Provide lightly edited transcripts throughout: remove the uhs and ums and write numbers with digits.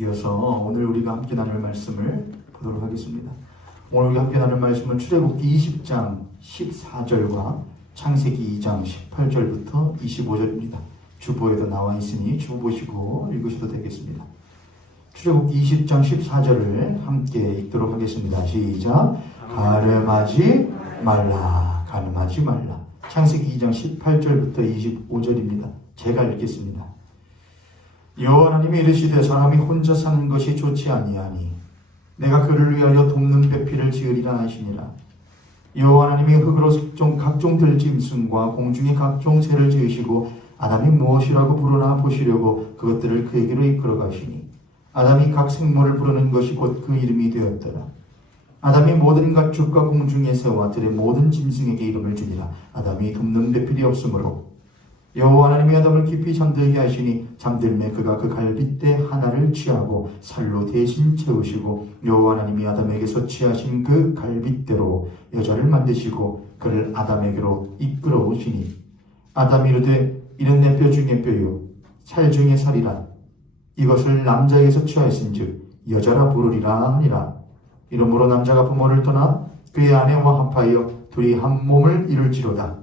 이어서 오늘 우리가 함께 나눌 말씀을 보도록 하겠습니다. 오늘 우리가 함께 나눌 말씀은 출애굽기 20장 14절과 창세기 2장 18절부터 25절입니다. 주보에도 나와 있으니 주보 보시고 읽으셔도 되겠습니다. 출애굽기 20장 14절을 함께 읽도록 하겠습니다. 시작. 가늠하지 말라. 가늠하지 말라. 창세기 2장 18절부터 25절입니다. 제가 읽겠습니다. 여호와 하나님이 이르시되 사람이 혼자 사는 것이 좋지 아니하니 내가 그를 위하여 돕는 배필을 지으리라 하시니라. 여호와 하나님이 흙으로 각종 들짐승과 공중의 각종 새를 지으시고 아담이 무엇이라고 부르나 보시려고 그것들을 그에게로 이끌어 가시니 아담이 각 생물을 부르는 것이 곧 그 이름이 되었더라. 아담이 모든 가축과 공중의 새와 들의 모든 짐승에게 이름을 주니라. 아담이 돕는 배필이 없으므로 여호와 하나님이 아담을 깊이 잠들게 하시니 잠들매 그가 그 갈빗대 하나를 취하고 살로 대신 채우시고 여호와 하나님이 아담에게서 취하신 그 갈빗대로 여자를 만드시고 그를 아담에게로 이끌어 오시니 아담이 이르되 이는 내 뼈 중에 뼈요 살 중에 살이라. 이것을 남자에게서 취하였은즉 여자라 부르리라 하니라. 이러므로 남자가 부모를 떠나 그의 아내와 합하여 둘이 한 몸을 이룰지로다.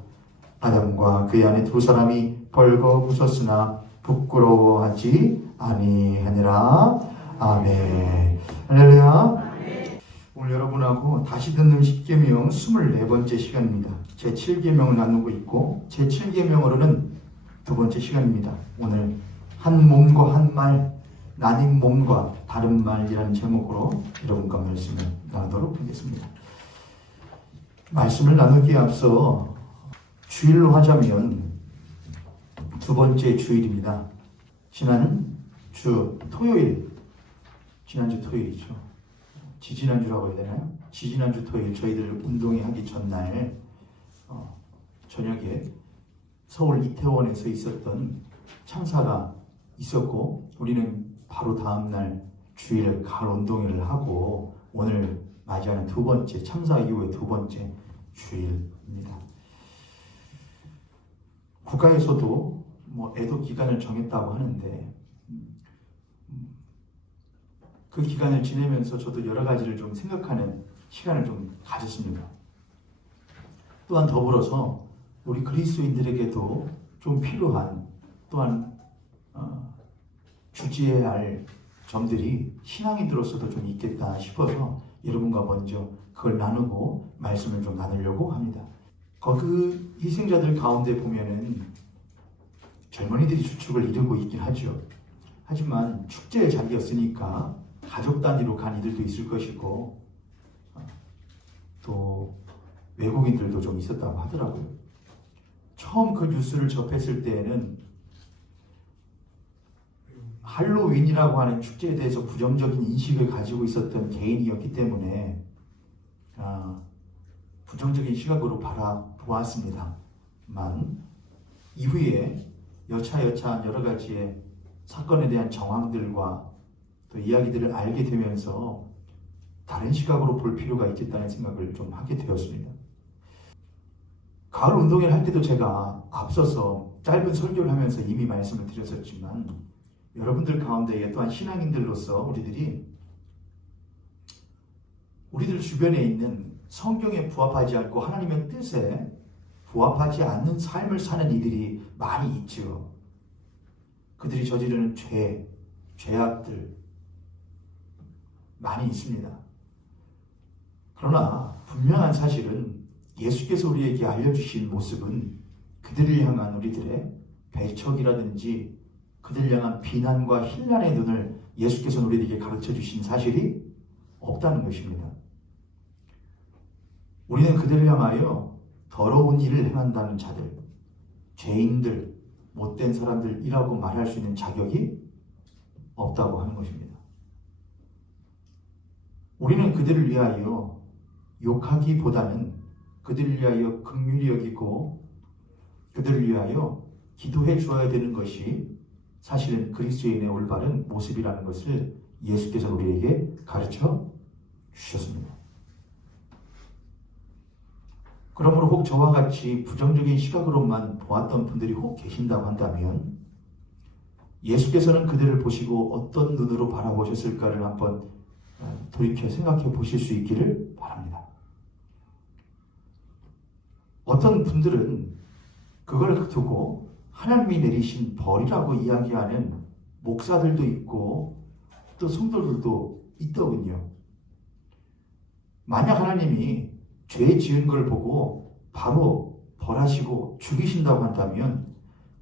아담과 그의 아내 두 사람이 벌거벗었으나 부끄러워하지 아니하니라. 아멘. 할렐루야. 오늘 여러분하고 다시 듣는 십계명 24번째 시간입니다. 제 7계명을 나누고 있고 제 7계명으로는 두 번째 시간입니다. 오늘 한 몸과 한 말, 나뉜 몸과 다른 말이라는 제목으로 여러분과 말씀을 나누도록 하겠습니다. 말씀을 나누기에 앞서 주일로 하자면 두 번째 주일입니다. 지난주 토요일, 지난주 토요일이죠. 지지난주라고 해야 되나요? 지지난주 토요일 저희들 운동회 하기 전날 저녁에 서울 이태원에서 있었던 참사가 있었고 우리는 바로 다음날 주일 가을 운동회를 하고 오늘 맞이하는 두 번째 참사 이후의 두 번째 주일입니다. 국가에서도 애도 기간을 정했다고 하는데 그 기간을 지내면서 저도 여러 가지를 좀 생각하는 시간을 좀 가졌습니다. 또한 더불어서 우리 그리스도인들에게도 좀 필요한 또한 주지해야 할 점들이 신앙인들로서도 좀 있겠다 싶어서 여러분과 먼저 그걸 나누고 말씀을 좀 나누려고 합니다. 그 희생자들 가운데 보면은 젊은이들이 주축을 이루고 있긴 하죠. 하지만 축제의 자리였으니까 가족 단위로 간 이들도 있을 것이고 또 외국인들도 좀 있었다고 하더라고요. 처음 그 뉴스를 접했을 때에는 할로윈이라고 하는 축제에 대해서 부정적인 인식을 가지고 있었던 개인이었기 때문에 부정적인 시각으로 바라보았습니다만 이후에 여차여차한 여러 가지의 사건에 대한 정황들과 또 이야기들을 알게 되면서 다른 시각으로 볼 필요가 있겠다는 생각을 좀 하게 되었습니다. 가을 운동회를 할 때도 제가 앞서서 짧은 설교를 하면서 이미 말씀을 드렸었지만 여러분들 가운데 또한 신앙인들로서 우리들 주변에 있는 성경에 부합하지 않고 하나님의 뜻에 부합하지 않는 삶을 사는 이들이 많이 있죠. 그들이 저지르는 죄악들 많이 있습니다. 그러나 분명한 사실은 예수께서 우리에게 알려주신 모습은 그들을 향한 우리들의 배척이라든지 그들을 향한 비난과 힐난의 눈을 예수께서 우리에게 가르쳐 주신 사실이 없다는 것입니다. 우리는 그들을 향하여 더러운 일을 행한다는 자들, 죄인들, 못된 사람들이라고 말할 수 있는 자격이 없다고 하는 것입니다. 우리는 그들을 위하여 욕하기보다는 그들을 위하여 긍휼히 여기고 그들을 위하여 기도해 주어야 되는 것이 사실은 그리스도인의 올바른 모습이라는 것을 예수께서 우리에게 가르쳐 주셨습니다. 그러므로 혹 저와 같이 부정적인 시각으로만 보았던 분들이 혹 계신다고 한다면 예수께서는 그들을 보시고 어떤 눈으로 바라보셨을까를 한번 돌이켜 생각해 보실 수 있기를 바랍니다. 어떤 분들은 그걸 두고 하나님이 내리신 벌이라고 이야기하는 목사들도 있고 또 성도들도 있더군요. 만약 하나님이 죄 지은 걸 보고 바로 벌하시고 죽이신다고 한다면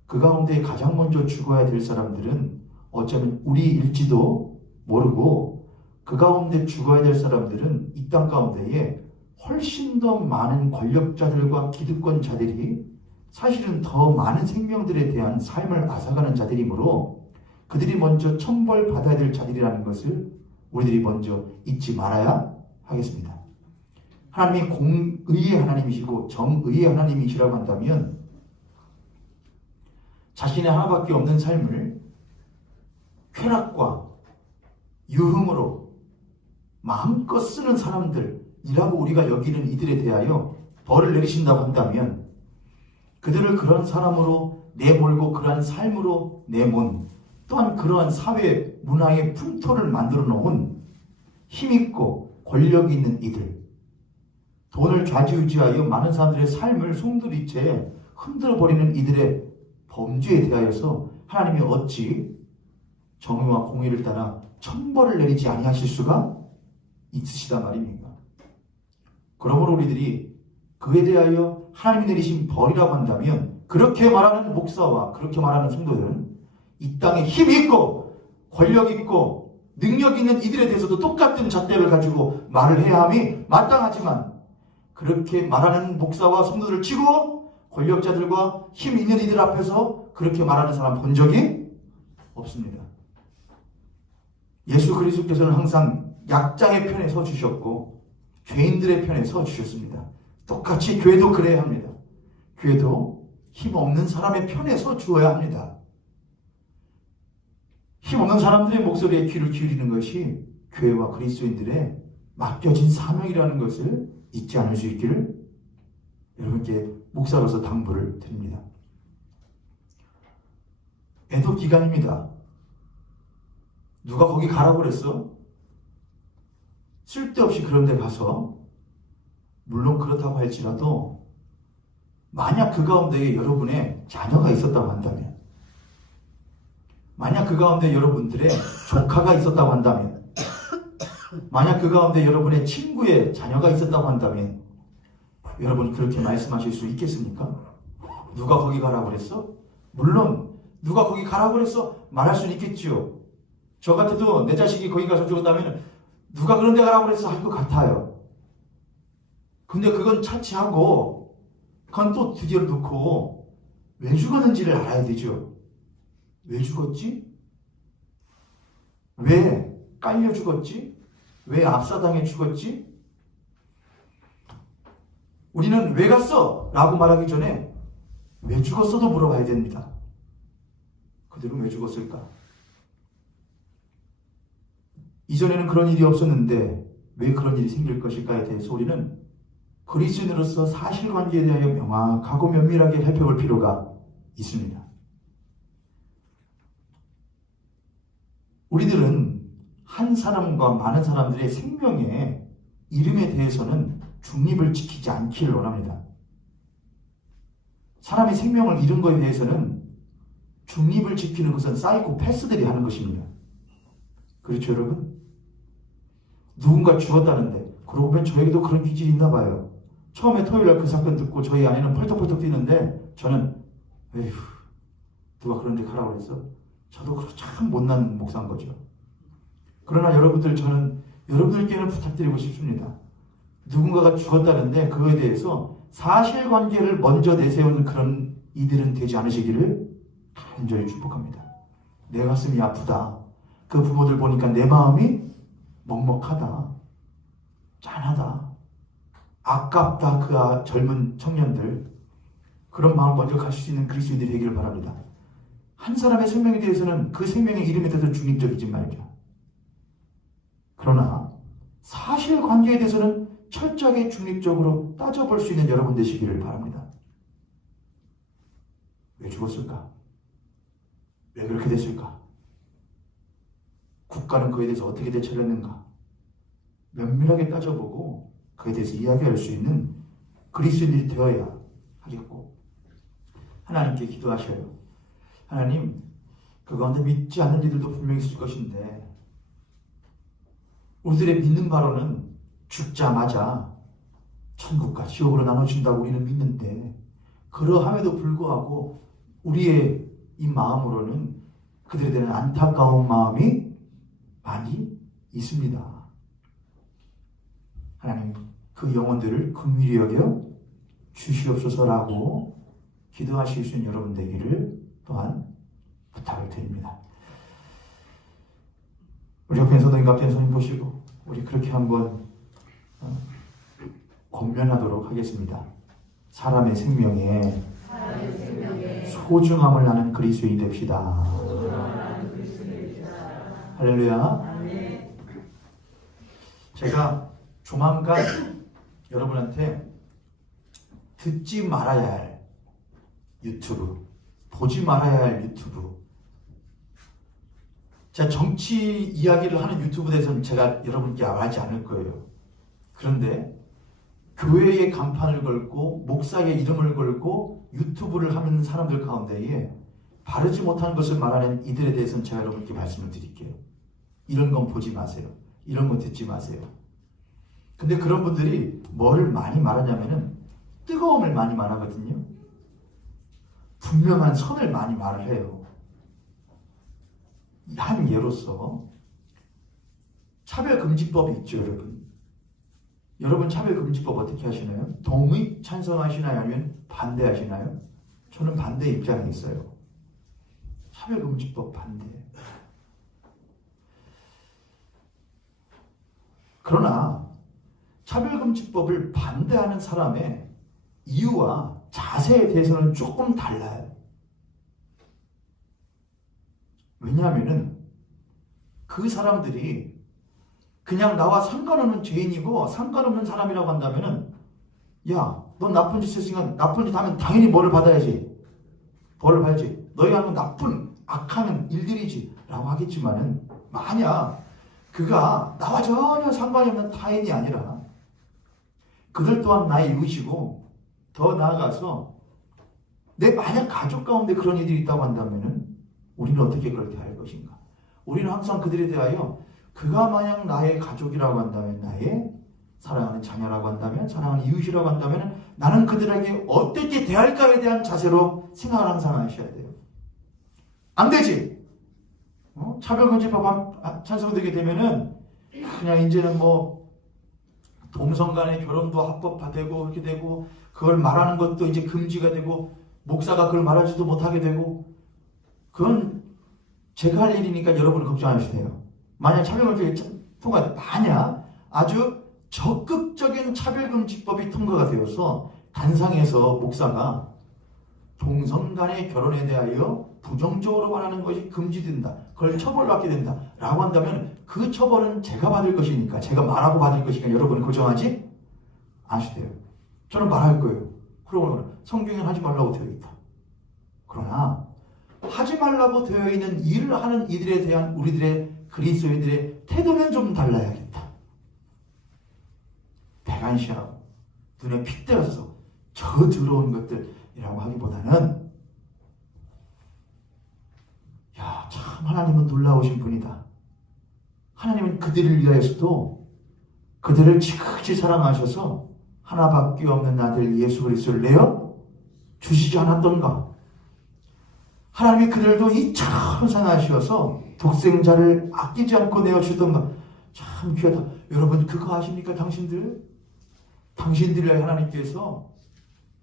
그 가운데 가장 먼저 죽어야 될 사람들은 어쩌면 우리일지도 모르고 그 가운데 죽어야 될 사람들은 이 땅 가운데에 훨씬 더 많은 권력자들과 기득권자들이 사실은 더 많은 생명들에 대한 삶을 앗아가는 자들이므로 그들이 먼저 천벌받아야 될 자들이라는 것을 우리들이 먼저 잊지 말아야 하겠습니다. 하나님이 공의의 하나님이시고 정의의 하나님이시라고 한다면 자신의 하나밖에 없는 삶을 쾌락과 유흥으로 마음껏 쓰는 사람들이라고 우리가 여기는 이들에 대하여 벌을 내리신다고 한다면 그들을 그런 사람으로 내몰고 그러한 삶으로 내몬 또한 그러한 사회 문화의 풍토를 만들어 놓은 힘있고 권력이 있는 이들, 돈을 좌지우지하여 많은 사람들의 삶을 송두리째 흔들어버리는 이들의 범죄에 대하여서 하나님이 어찌 정의와 공의를 따라 천벌을 내리지 아니하실 수가 있으시단 말입니까? 그러므로 우리들이 그에 대하여 하나님이 내리신 벌이라고 한다면 그렇게 말하는 목사와 그렇게 말하는 성도들은 이 땅에 힘이 있고 권력 있고 능력 있는 이들에 대해서도 똑같은 잣대를 가지고 말을 해야 함이 마땅하지만 그렇게 말하는 목사와 성도들을 치고 권력자들과 힘 있는 이들 앞에서 그렇게 말하는 사람 본 적이 없습니다. 예수 그리스도께서는 항상 약자의 편에 서 주셨고 죄인들의 편에 서 주셨습니다. 똑같이 교회도 그래야 합니다. 교회도 힘없는 사람의 편에 서 주어야 합니다. 힘없는 사람들의 목소리에 귀를 기울이는 것이 교회와 그리스도인들의 맡겨진 사명이라는 것을 잊지 않을 수 있기를 여러분께 목사로서 당부를 드립니다. 애도 기간입니다. 누가 거기 가라고 그랬어? 쓸데없이 그런 데 가서 물론 그렇다고 할지라도 만약 그 가운데에 여러분의 자녀가 있었다고 한다면 만약 그 가운데 여러분들의 조카가 있었다고 한다면 만약 그 가운데 여러분의 친구의 자녀가 있었다고 한다면 여러분이 그렇게 말씀하실 수 있겠습니까? 누가 거기 가라고 그랬어? 물론 누가 거기 가라고 그랬어? 말할 수는 있겠지요. 저 같아도 내 자식이 거기 가서 죽었다면 누가 그런 데 가라고 그랬어? 할 것 같아요. 근데 그건 차치하고 그건 또 드디어 놓고 왜 죽었는지를 알아야 되죠. 왜 죽었지? 왜 깔려 죽었지? 왜 압사당해 죽었지? 우리는 왜 갔어? 라고 말하기 전에 왜 죽었어도 물어봐야 됩니다. 그들은 왜 죽었을까? 이전에는 그런 일이 없었는데 왜 그런 일이 생길 것일까에 대해서 우리는 그리스도인으로서 사실관계에 대하여 명확하고 면밀하게 살펴볼 필요가 있습니다. 우리들은 한 사람과 많은 사람들의 생명의 이름에 대해서는 중립을 지키지 않기를 원합니다. 사람의 생명을 잃은 것에 대해서는 중립을 지키는 것은 사이코패스들이 하는 것입니다. 그렇죠, 여러분? 누군가 죽었다는데 그러고 보면 저에게도 그런 기질이 있나 봐요. 처음에 토요일날 그 사건 듣고 저희 아내는 펄떡펄떡 뛰는데 저는 에휴 누가 그런 데 가라고 그랬어? 저도 참 못난 목사인 거죠. 그러나 여러분들 저는 여러분들께는 부탁드리고 싶습니다. 누군가가 죽었다는데 그거에 대해서 사실관계를 먼저 내세우는 그런 이들은 되지 않으시기를 간절히 축복합니다. 내 가슴이 아프다. 그 부모들 보니까 내 마음이 먹먹하다. 짠하다. 아깝다. 그 젊은 청년들. 그런 마음을 먼저 가질 수 있는 그리스도인들이 되기를 바랍니다. 한 사람의 생명에 대해서는 그 생명의 이름에 대해서 중립적이지 말죠. 그러나 사실관계에 대해서는 철저하게 중립적으로 따져볼 수 있는 여러분 되시기를 바랍니다. 왜 죽었을까? 왜 그렇게 됐을까? 국가는 그에 대해서 어떻게 대처를 했는가? 면밀하게 따져보고 그에 대해서 이야기할 수 있는 그리스도인들이 되어야 하겠고, 하나님께 기도하셔요. 하나님, 그 가운데 믿지 않는 이들도 분명히 있을 것인데 우리들의 믿는 바로는 죽자마자 천국과 지옥으로 나눠진다고 우리는 믿는데, 그러함에도 불구하고 우리의 이 마음으로는 그들에 대한 안타까운 마음이 많이 있습니다. 하나님, 그 영혼들을 긍휼히 여겨 주시옵소서라고 기도하실 수 있는 여러분 되기를 또한 부탁을 드립니다. 우리 옆에 선생님, 앞에 선생님 보시고 우리 그렇게 한번 권면하도록 하겠습니다. 사람의 생명에 소중함을 아는 그리스도인이 됩시다. 할렐루야. 제가 조만간 여러분한테 듣지 말아야 할 유튜브, 보지 말아야 할 유튜브, 제가 정치 이야기를 하는 유튜브에 대해서는 제가 여러분께 말하지 않을 거예요. 그런데 교회의 간판을 걸고 목사의 이름을 걸고 유튜브를 하는 사람들 가운데에 바르지 못한 것을 말하는 이들에 대해서는 제가 여러분께 말씀을 드릴게요. 이런 건 보지 마세요. 이런 건 듣지 마세요. 근데 그런 분들이 뭐를 많이 말하냐면은 뜨거움을 많이 말하거든요. 분명한 선을 많이 말을 해요. 한 예로서 차별금지법이 있죠, 여러분. 여러분 차별금지법 어떻게 하시나요? 동의 찬성하시나요? 아니면 반대하시나요? 저는 반대 입장에 있어요. 차별금지법 반대. 그러나 차별금지법을 반대하는 사람의 이유와 자세에 대해서는 조금 달라요. 왜냐하면은 그 사람들이 그냥 나와 상관없는 죄인이고 상관없는 사람이라고 한다면은, 야, 넌 나쁜 짓 했으니까 나쁜 짓 하면 당연히 뭐를 받아야지. 벌을 받아야지. 너희가 하는 나쁜 악한 일들이지 라고 하겠지만은, 만약 그가 나와 전혀 상관이 없는 타인이 아니라 그들 또한 나의 이웃이고, 더 나아가서 내 만약 가족 가운데 그런 일이 있다고 한다면은 우리는 어떻게 그럴 때 할 것인가? 우리는 항상 그들에 대하여 그가 만약 나의 가족이라고 한다면, 나의 사랑하는 자녀라고 한다면, 사랑하는 이웃이라고 한다면 나는 그들에게 어떻게 대할까에 대한 자세로 생각을 항상 하셔야 돼요. 안 되지. 차별금지법 찬성되게 되면은 그냥 이제는 뭐 동성 간의 결혼도 합법화되고 그렇게 되고, 그걸 말하는 것도 이제 금지가 되고, 목사가 그걸 말하지도 못하게 되고, 그건 제가 할 일이니까 여러분은 걱정 안 하셔도 돼요. 만약 차별금지법이 만약 아주 적극적인 차별금지법이 통과가 되어서 단상에서 목사가 동성 간의 결혼에 대하여 부정적으로 말하는 것이 금지된다, 그걸 처벌받게 된다 라고 한다면 그 처벌은 제가 받을 것이니까, 제가 말하고 받을 것이니까 여러분은 걱정하지 않으셔도 돼요. 저는 말할 거예요. 그러고 성경에는 하지 말라고 되어 있다. 그러나 하지 말라고 되어 있는 일을 하는 이들에 대한 우리들의 그리스도인들의 태도는 좀 달라야겠다. 배관시하고 눈에 핏대어서 저 더러운 것들이라고 하기보다는, 야, 참 하나님은 놀라우신 분이다. 하나님은 그들을 위하여서도 그들을 지극히 사랑하셔서 하나밖에 없는 아들 예수 그리스도를 내어 주시지 않았던가. 하나님이 그들도 이처럼 사랑하셔서 독생자를 아끼지 않고 내어주던가. 참 귀하다. 여러분 그거 아십니까? 당신들을 위하여 하나님께서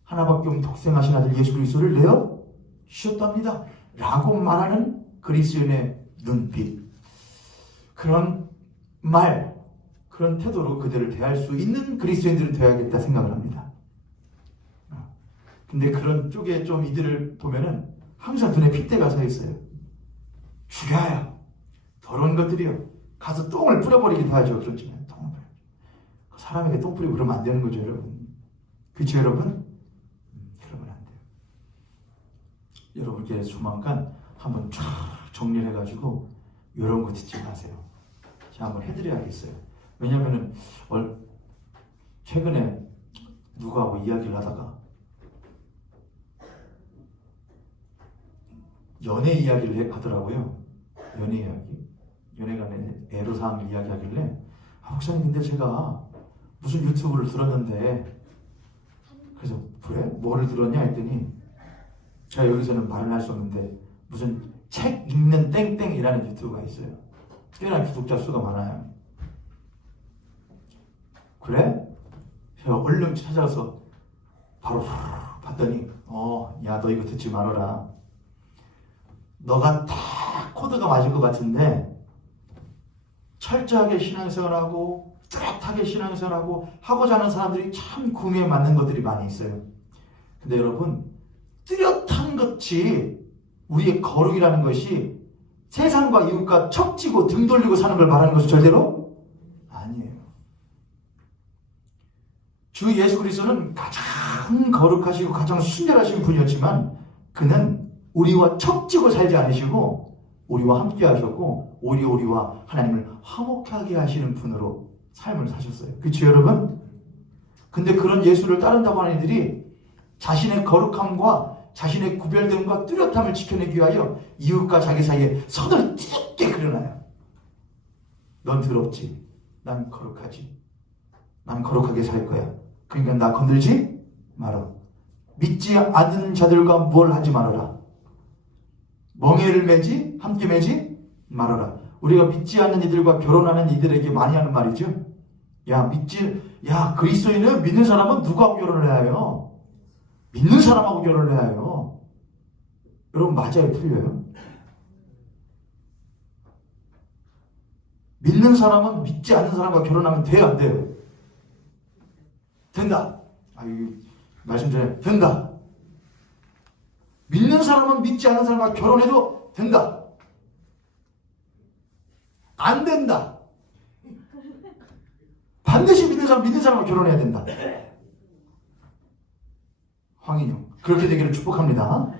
하나밖에 없는 독생하신 아들 예수 그리스도를 내어 주셨답니다 라고 말하는 그리스도인의 눈빛, 그런 말, 그런 태도로 그들을 대할 수 있는 그리스도인들은 되어야겠다 생각을 합니다. 근데 그런 쪽에 좀 이들을 보면은 항상 눈에 핏대가 서 있어요. 죽여요. 더러운 것들이요. 가서 똥을 뿌려버리기도 하죠. 그렇지만 똥을 사람에게 똥 뿌리고 그러면 안 되는 거죠, 여러분. 그렇죠, 여러분? 그러면 안 돼요. 여러분께 조만간 한번 쫙 정리를 해가지고 이런 거 듣지 마세요. 제가 한번 해드려야겠어요. 왜냐면은 최근에 누구하고 이야기를 하다가 연애 이야기를 하더라고요. 연애 이야기. 연애간의 애로사항을 이야기하길래 목사님 근데 제가 무슨 유튜브를 들었는데 그래서 그래? 뭐를 들었냐 했더니 제가 여기서는 말을 할 수 없는데 무슨 책 읽는 땡땡이라는 유튜브가 있어요. 꽤나 구독자 수가 많아요. 그래? 제가 얼른 찾아서 바로 봤더니 야 너 이거 듣지 말아라. 너가 다 코드가 맞을 것 같은데 철저하게 신앙생활하고 뚜렷하게 신앙생활하고 하고자 하는 사람들이 참 구미에 맞는 것들이 많이 있어요. 근데 여러분 뚜렷한 것이 우리의 거룩이라는 것이 세상과 이웃과 척지고 등 돌리고 사는 걸 말하는 것은 절대로 아니에요. 주 예수 그리스도는 가장 거룩하시고 가장 순결하신 분이었지만 그는 우리와 척지고 살지 않으시고 우리와 함께 하셨고 오히려 우리와 하나님을 화목하게 하시는 분으로 삶을 사셨어요. 그렇죠 여러분? 근데 그런 예수를 따른다고 하는 이들이 자신의 거룩함과 자신의 구별됨과 뚜렷함을 지켜내기 위하여 이웃과 자기 사이에 선을 찢게 그려놔요. 넌 더럽지. 난 거룩하지. 난 거룩하게 살 거야. 그러니까 나 건들지 마라. 믿지 않는 자들과 뭘 하지 말아라. 멍에를 매지 함께 매지 말아라. 우리가 믿지 않는 이들과 결혼하는 이들에게 많이 하는 말이죠. 그리스도인은 믿는 사람은 누구하고 결혼을 해야 해요? 믿는 사람하고 결혼을 해야 해요. 여러분 맞아요? 틀려요? 믿는 사람은 믿지 않는 사람과 결혼하면 돼요? 안 돼요? 된다. 말씀 전에 된다. 믿는 사람은 믿지 않는 사람과 결혼해도 된다. 안 된다. 반드시 믿는 사람과 결혼해야 된다. 황인영 그렇게 되기를 축복합니다.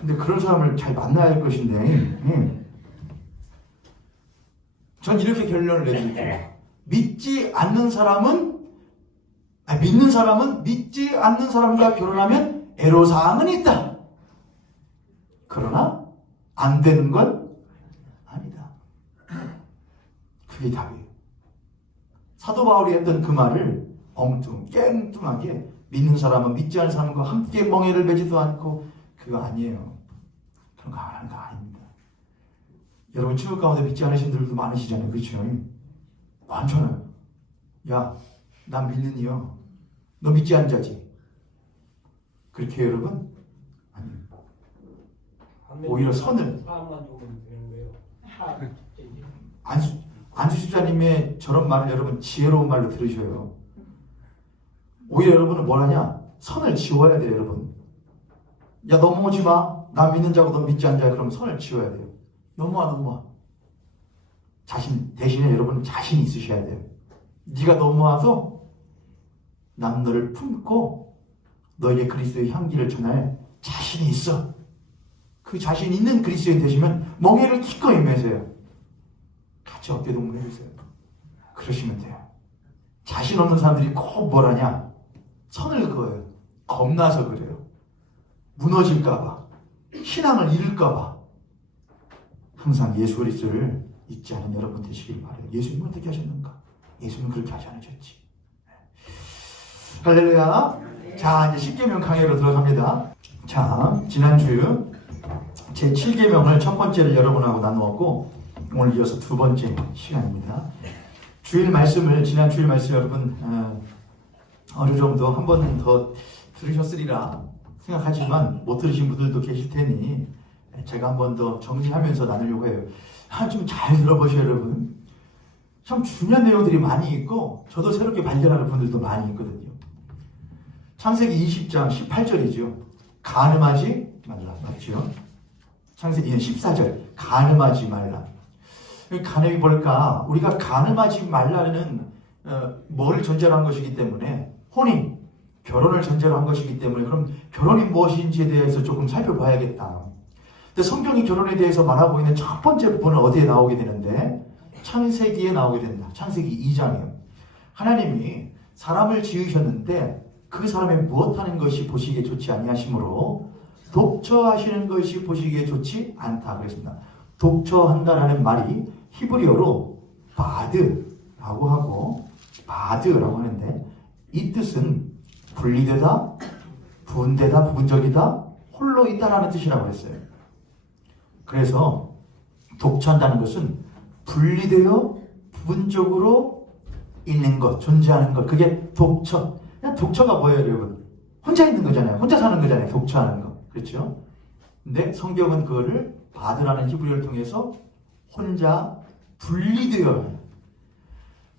근데 그런 사람을 잘 만나야 할 것인데 전 이렇게 결론을 내드릴게요. 믿는 사람은 믿지 않는 사람과 결혼하면 애로사항은 있다. 그러나 안 되는 건 아니다. 그게 답이에요. 사도 바울이 했던 그 말을 깽뚱하게 믿는 사람은 믿지 않는 사람과 함께 멍에를 매지도 않고 그거 아니에요. 그런 거 하는 거 아닙니다. 여러분 친구 가운데 믿지 않으신 분들도 많으시잖아요. 그렇죠? 많잖아요. 야, 난 믿느니요. 너 믿지 않는 자지. 그렇게 해요, 여러분? 아니요. 오히려 선을 안수 집사님의 저런 말을 여러분 지혜로운 말로 들으셔요. 오히려 여러분은 뭘 하냐? 선을 지워야 돼요, 여러분. 야, 넘어오지 마. 나 믿는 자고 너 믿지 않는 자. 그럼 선을 지워야 돼요. 넘어와. 대신에 여러분은 자신 있으셔야 돼요. 네가 넘어와서 난 너를 품고 너에게 그리스도의 향기를 전할 자신이 있어. 그 자신 있는 그리스도인 되시면 멍에를 기꺼이 매세요. 같이 어깨 동무 해주세요. 그러시면 돼요. 자신 없는 사람들이 꼭 뭘 하냐? 선을 그어요. 겁나서 그래요. 무너질까봐, 신앙을 잃을까봐. 항상 예수 그리스도를 잊지 않은 여러분 되시길 바라요. 예수님은 어떻게 하셨는가? 예수님은 그렇게 하지 않으셨지. 할렐루야. 자, 이제 10계명 강해로 들어갑니다. 자, 지난주 제 7계명을 첫 번째를 여러분하고 나누었고 오늘 이어서 두 번째 시간입니다. 지난 주일 말씀 여러분 어느 정도 한 번 더 들으셨으리라 생각하지만 못 들으신 분들도 계실 테니 제가 한 번 더 정리하면서 나누려고 해요. 좀 잘 들어보셔요, 여러분. 참 중요한 내용들이 많이 있고 저도 새롭게 발견하는 분들도 많이 있거든요. 창세기 20장 18절이죠. 간음하지 말라. 맞죠? 창세기 14절. 간음하지 말라. 간음이 뭘까? 우리가 간음하지 말라는 뭘 전제로 한 것이기 때문에 혼인, 결혼을 전제로 한 것이기 때문에 그럼 결혼이 무엇인지에 대해서 조금 살펴봐야겠다. 근데 성경이 결혼에 대해서 말하고 있는 첫 번째 부분은 어디에 나오게 되는데 창세기에 나오게 된다. 창세기 2장이에요. 하나님이 사람을 지으셨는데 그 사람의 무엇하는 것이 보시기에 좋지 아니하시므로 독처하시는 것이 보시기에 좋지 않다 그랬습니다. 독처한다라는 말이 히브리어로 바드라고 하고 바드라고 하는데 이 뜻은 분리되다, 분되다, 부분적이다, 홀로 있다라는 뜻이라고 했어요. 그래서 독처한다는 것은 분리되어 부분적으로 있는 것, 존재하는 것, 그게 독처. 그냥 독처가 뭐예요, 여러분? 혼자 있는 거잖아요. 혼자 사는 거잖아요. 독처하는 거. 그렇죠? 근데 성경은 그거를 바드라는 히브리어를 통해서 혼자 분리되어.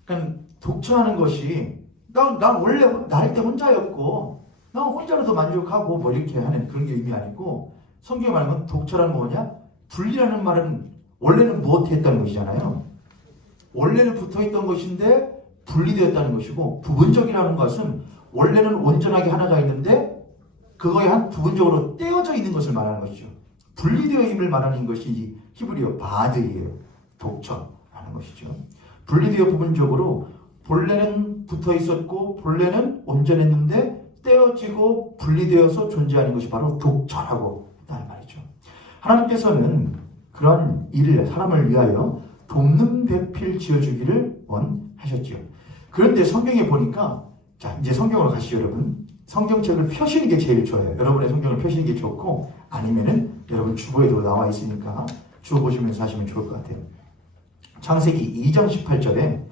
그러니까 독처하는 것이 난 원래 나 할 때 혼자였고 난 혼자로도 만족하고 뭐 이렇게 하는 그런 게 의미 아니고 성경이 말하는 건 독처라는 뭐냐? 분리라는 말은 원래는 무엇했다는 것이잖아요. 원래는 붙어있던 것인데 분리되었다는 것이고 부분적이라는 것은 원래는 온전하게 하나가 있는데 그거에 한 부분적으로 떼어져 있는 것을 말하는 것이죠. 분리되어 있음을 말하는 것이 히브리어 바드예요. 독처라는 것이죠. 분리되어 부분적으로 본래는 붙어 있었고 본래는 온전했는데 떼어지고 분리되어서 존재하는 것이 바로 독처라고 한다는 말이죠. 하나님께서는 그런 일을 사람을 위하여 돕는 배필 지어주기를 원하셨지요. 그런데 성경에 보니까 자 이제 성경으로 가시죠 여러분. 성경책을 펴시는 게 제일 좋아요. 여러분의 성경을 펴시는 게 좋고 아니면은 여러분 주보에도 나와 있으니까 주보 보시면서 하시면 좋을 것 같아요. 창세기 2장 18절에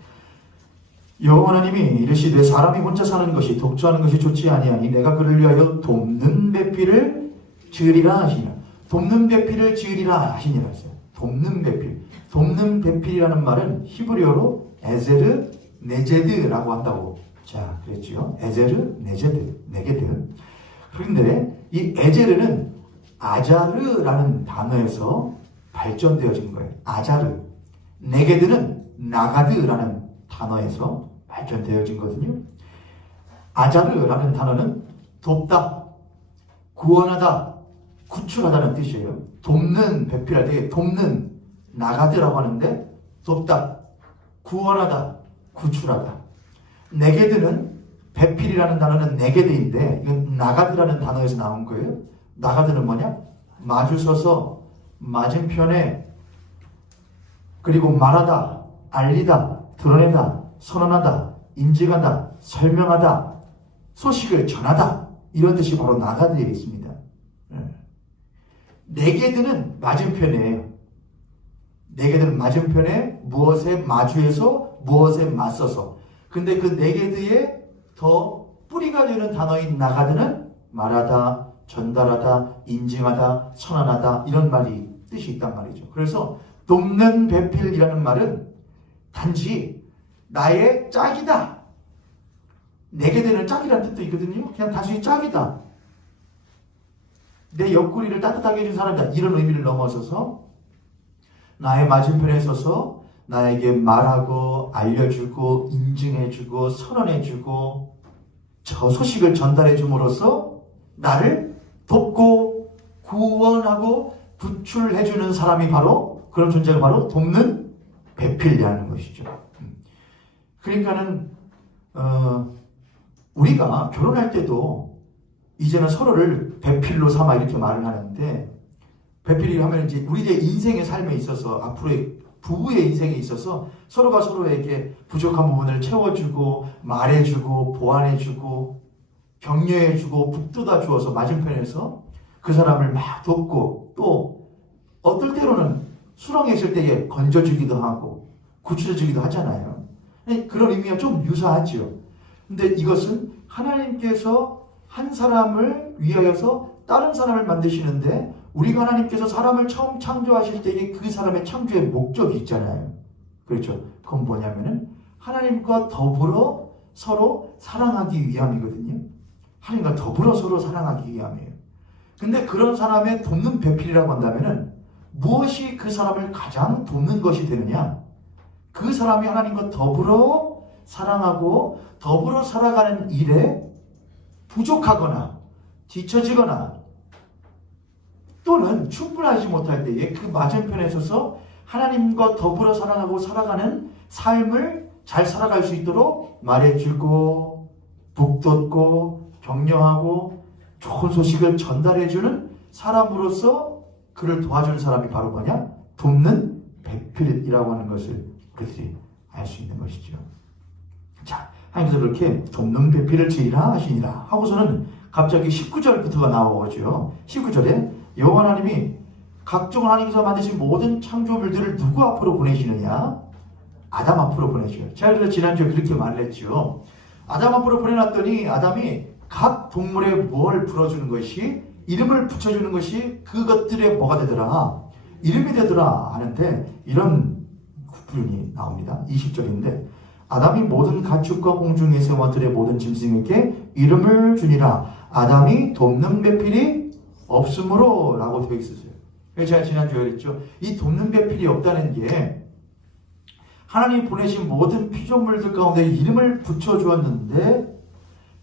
여호와 하나님이 이르시되 사람이 혼자 사는 것이 독처하는 것이 좋지 아니하니 내가 그를 위하여 돕는 배필을 지으리라 하시니라. 돕는 배필을 지으리라 하시니라 했어요. 돕는 배필. 돕는 배필이라는 말은 히브리어로 에제르 네제드라고 한다고 자 그랬죠. 에제르 네제드 네게드. 그런데 이 에제르는 아자르라는 단어에서 발전되어진 거예요. 아자르. 네게드는 나가드라는 단어에서 발전되어진 거거든요. 아자르라는 단어는 돕다, 구원하다, 구출하다는 뜻이에요. 돕는, 배필할 때 돕는, 나가드라고 하는데 돕다, 구원하다, 구출하다. 네게드는 배필이라는 단어는 네게드인데 이건 나가드라는 단어에서 나온 거예요. 나가드는 뭐냐? 마주서서 맞은편에 그리고 말하다, 알리다, 드러내다, 선언하다, 인증하다, 설명하다, 소식을 전하다 이런 뜻이 바로 나가드에 있습니다. 네게드는 맞은편이에요. 네게드는 맞은편에 무엇에 마주해서 무엇에 맞서서 근데 그 네게드에 더 뿌리가 되는 단어인 나가드는 말하다, 전달하다, 인증하다, 선언하다 이런 말이 뜻이 있단 말이죠. 그래서 돕는 배필이라는 말은 단지 나의 짝이다. 내게 되는 짝이라는 뜻도 있거든요. 그냥 단순히 짝이다. 내 옆구리를 따뜻하게 해준 사람이다. 이런 의미를 넘어서서 나의 맞은편에 서서 나에게 말하고 알려주고 인증해주고 선언해주고 저 소식을 전달해줌으로써 나를 돕고 구원하고 구출해주는 사람이 바로 그런 존재가 바로 돕는 배필이라는 것이죠. 그러니까는 우리가 결혼할 때도 이제는 서로를 배필로 삼아 이렇게 말을 하는데 배필이 하면 이제 우리의 인생의 삶에 있어서 앞으로의 부부의 인생에 있어서 서로가 서로에게 부족한 부분을 채워주고 말해주고 보완해주고 격려해주고 북돋아 주어서 맞은편에서 그 사람을 막 돕고 또 어떨 때로는 수렁에 있을 때에 건져주기도 하고 구출해주기도 하잖아요. 그런 의미가 좀 유사하죠. 근데 이것은 하나님께서 한 사람을 위하여서 다른 사람을 만드시는데 우리가 하나님께서 사람을 처음 창조하실 때에 그 사람의 창조의 목적이 있잖아요. 그렇죠. 그건 뭐냐면은 하나님과 더불어 서로 사랑하기 위함이거든요. 하나님과 더불어 서로 사랑하기 위함이에요. 근데 그런 사람의 돕는 배필이라고 한다면은 무엇이 그 사람을 가장 돕는 것이 되느냐? 그 사람이 하나님과 더불어 사랑하고 더불어 살아가는 일에 부족하거나 뒤처지거나 또는 충분하지 못할 때에 그 맞은편에 서서 하나님과 더불어 살아가고 살아가는 삶을 잘 살아갈 수 있도록 말해주고 북돋고 격려하고 좋은 소식을 전달해주는 사람으로서 그를 도와주는 사람이 바로 뭐냐? 돕는 배필이라고 하는 것을 우리들이 알 수 있는 것이죠. 자, 하나님께서 그렇게 돕는 배필을 지으라 하시니라 하고서는 갑자기 19절부터가 나오죠. 19절에 여호와 하나님이 각종 하나님께서 만드신 모든 창조물들을 누구 앞으로 보내시느냐? 아담 앞으로 보내줘요. 제가 그래서 지난주에 그렇게 말을 했죠. 아담 앞으로 보내놨더니 아담이 각 동물에 뭘 불어주는 것이 이름을 붙여주는 것이 그것들의 뭐가 되더라? 이름이 되더라 하는데 이런 구분이 나옵니다. 20절인데 아담이 모든 가축과 공중의 새와들의 모든 짐승에게 이름을 주니라. 아담이 돕는 배필이 없으므로 라고 되어 있었어요. 제가 지난주에 그랬죠. 이 돕는 배필이 없다는 게 하나님이 보내신 모든 피조물들 가운데 이름을 붙여주었는데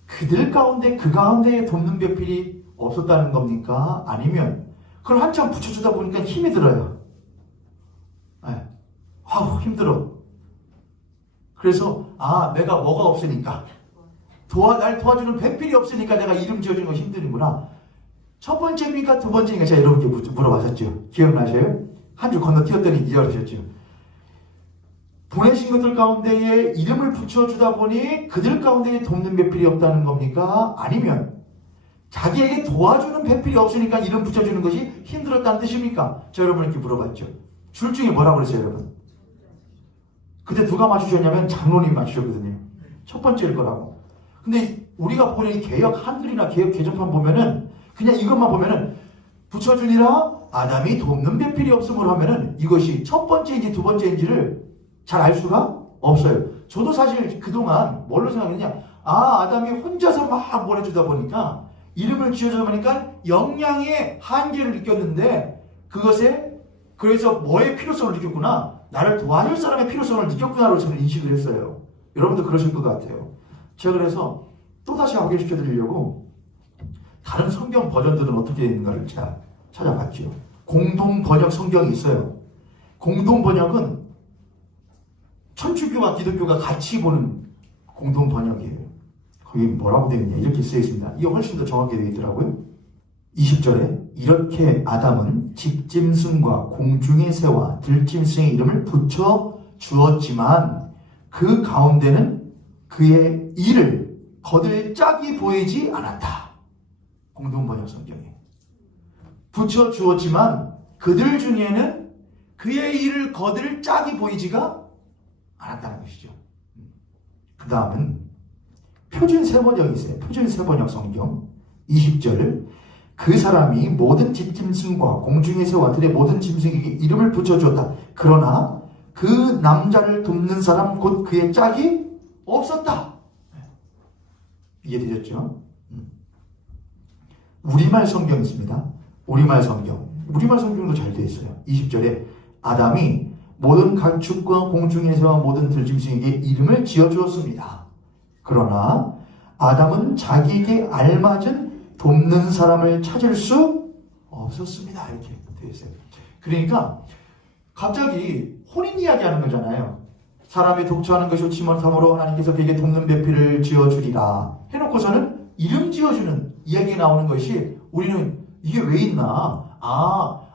그들 가운데 그 가운데에 돕는 배필이 없었다는 겁니까? 아니면 그걸 한참 붙여주다 보니까 힘이 들어요. 네. 아우 힘들어. 그래서 내가 뭐가 없으니까 날 도와주는 배필이 없으니까 내가 이름 지어주는 거 힘드는구나. 첫 번째입니까? 두 번째입니까? 제가 여러분께 물어봤었죠. 기억나세요? 한 주 건너뛰었더니 잊어버리셨죠. 보내신 것들 가운데에 이름을 붙여주다 보니 그들 가운데에 돕는 배필이 없다는 겁니까? 아니면 자기에게 도와주는 배필이 없으니까 이름 붙여주는 것이 힘들었다는 뜻입니까? 제가 여러분께 물어봤죠. 둘 중에 뭐라고 그랬어요, 여러분? 그때 누가 맞추셨냐면 장로님이 맞추셨거든요. 첫 번째일 거라고. 근데 우리가 보는 이 개역 한글이나 개역 개정판 보면은 그냥 이것만 보면은 붙여주니라 아담이 돕는 배필이 없음으로 하면은 이것이 첫 번째인지 두 번째인지를 잘 알 수가 없어요. 저도 사실 그동안 뭘로 생각했냐? 아담이 혼자서 막 보내주다 보니까 이름을 지어주다 보니까 역량의 한계를 느꼈는데 그것에 그래서 뭐의 필요성을 느꼈구나. 나를 도와줄 사람의 필요성을 느꼈구나로 저는 인식을 했어요. 여러분도 그러실 것 같아요. 제가 그래서 또다시 확인시켜 드리려고 다른 성경 버전들은 어떻게 있는가를 제가 찾아봤죠. 공동 번역 성경이 있어요. 공동 번역은 천주교와 기독교가 같이 보는 공동 번역이에요. 거기 뭐라고 되어 있냐 이렇게 쓰여 있습니다. 이게 훨씬 더 정확하게 되어 있더라고요. 20절에 이렇게 아담은 집짐승과 공중의 새와 들짐승의 이름을 붙여 주었지만 그 가운데는 그의 일을 거둘 짝이 보이지 않았다. 공동번역 성경에 붙여 주었지만 그들 중에는 그의 일을 거둘 짝이 보이지가 않았다는 것이죠. 그 다음은 표준 세번역이 있어요. 표준 세번역 성경 20절 그 사람이 모든 집짐승과 공중의 새와 들의 모든 짐승에게 이름을 붙여주었다. 그러나 그 남자를 돕는 사람 곧 그의 짝이 없었다. 이해되셨죠? 우리말 성경 있습니다. 우리말 성경도 잘 되어 있어요. 20절에 아담이 모든 가축과 공중의 새와 모든 들짐승에게 이름을 지어주었습니다. 그러나 아담은 자기에게 알맞은 돕는 사람을 찾을 수 없었습니다. 이렇게 되어 있어요. 그러니까 갑자기 혼인 이야기하는 거잖아요. 사람이 독처하는 것이 옳지만 삼으로 하나님께서 그에게 돕는 배필을 지어주리라 해놓고서는 이름 지어주는 이야기가 나오는 것이 우리는 이게 왜 있나?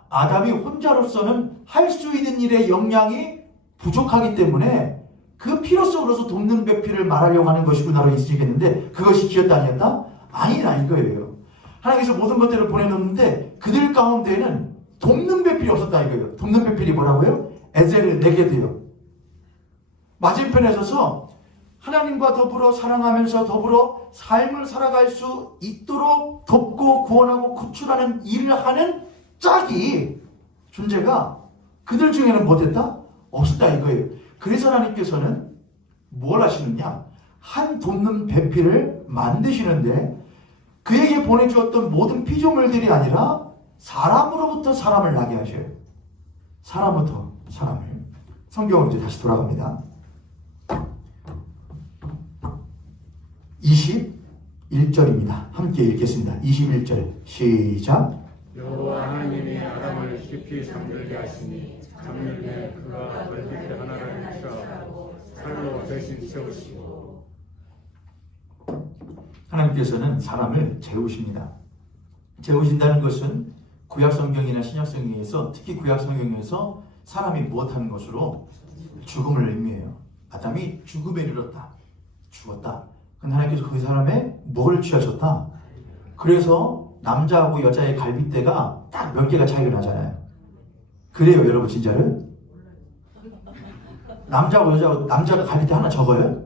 아담이 혼자로서는 할 수 있는 일의 역량이 부족하기 때문에 그 필요성으로서 돕는 배필을 말하려고 하는 것이구나로 인식했는데 그것이 기였다 아니었다? 아니라 이거예요. 하나님께서 모든 것들을 보내놓는데 그들 가운데에는 돕는 배필이 없었다 이거예요. 돕는 배필이 뭐라고요? 에젤을 네게드요. 맞은편에 서서 하나님과 더불어 사랑하면서 더불어 삶을 살아갈 수 있도록 돕고 구원하고 구출하는 일을 하는 짝이 존재가 그들 중에는 못했다? 없었다 이거예요. 그래서 하나님께서는 뭘 하시느냐? 한 돕는 배필을 만드시는데 그에게 보내주었던 모든 피조물들이 아니라 사람으로부터 사람을 나게 하셔요. 사람부터 사람을. 성경으로 이제 다시 돌아갑니다. 1절입니다. 함께 읽겠습니다. 21절 시작. 여호와 하나님이 아담을 깊이 잠들게 하시니 잠들매 그가 벌겋게 하나를 취하고 살로 대신 채우시고. 하나님께서는 사람을 재우십니다. 재우신다는 것은 구약성경이나 신약성경에서, 특히 구약성경에서 사람이 무엇하는 것으로? 죽음을 의미해요. 아담이 죽음에 이르렀다. 죽었다. 근데 하나님께서 그 사람의 뭘 취하셨다? 그래서 남자하고 여자의 갈빗대가 딱 몇 개가 차이가 나잖아요. 그래요, 여러분, 진짜로? 남자하고 여자하고, 남자가 갈빗대 하나 적어요?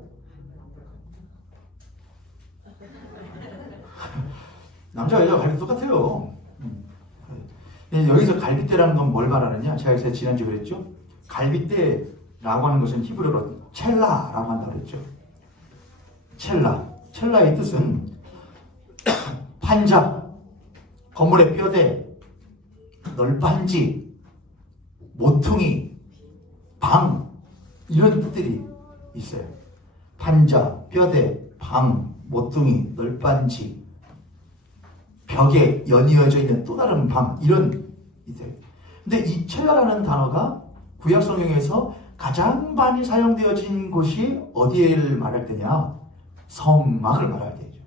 남자와 여자가 갈빗대 똑같아요. 여기서 갈빗대라는 건 뭘 말하느냐? 제가 지난주에 그랬죠? 갈빗대라고 하는 것은 히브리어로 첼라라고 한다고 그랬죠. 첼라의 뜻은 판자, 건물의 뼈대, 널빤지, 모퉁이, 방, 이런 뜻들이 있어요. 판자, 뼈대, 방, 모퉁이, 널빤지, 벽에 연이어져 있는 또 다른 방, 이런 있어요. 근데 이 첼라라는 단어가 구약 성경에서 가장 많이 사용되어진 곳이 어디를 말할 때냐? 성막을 말할 때죠.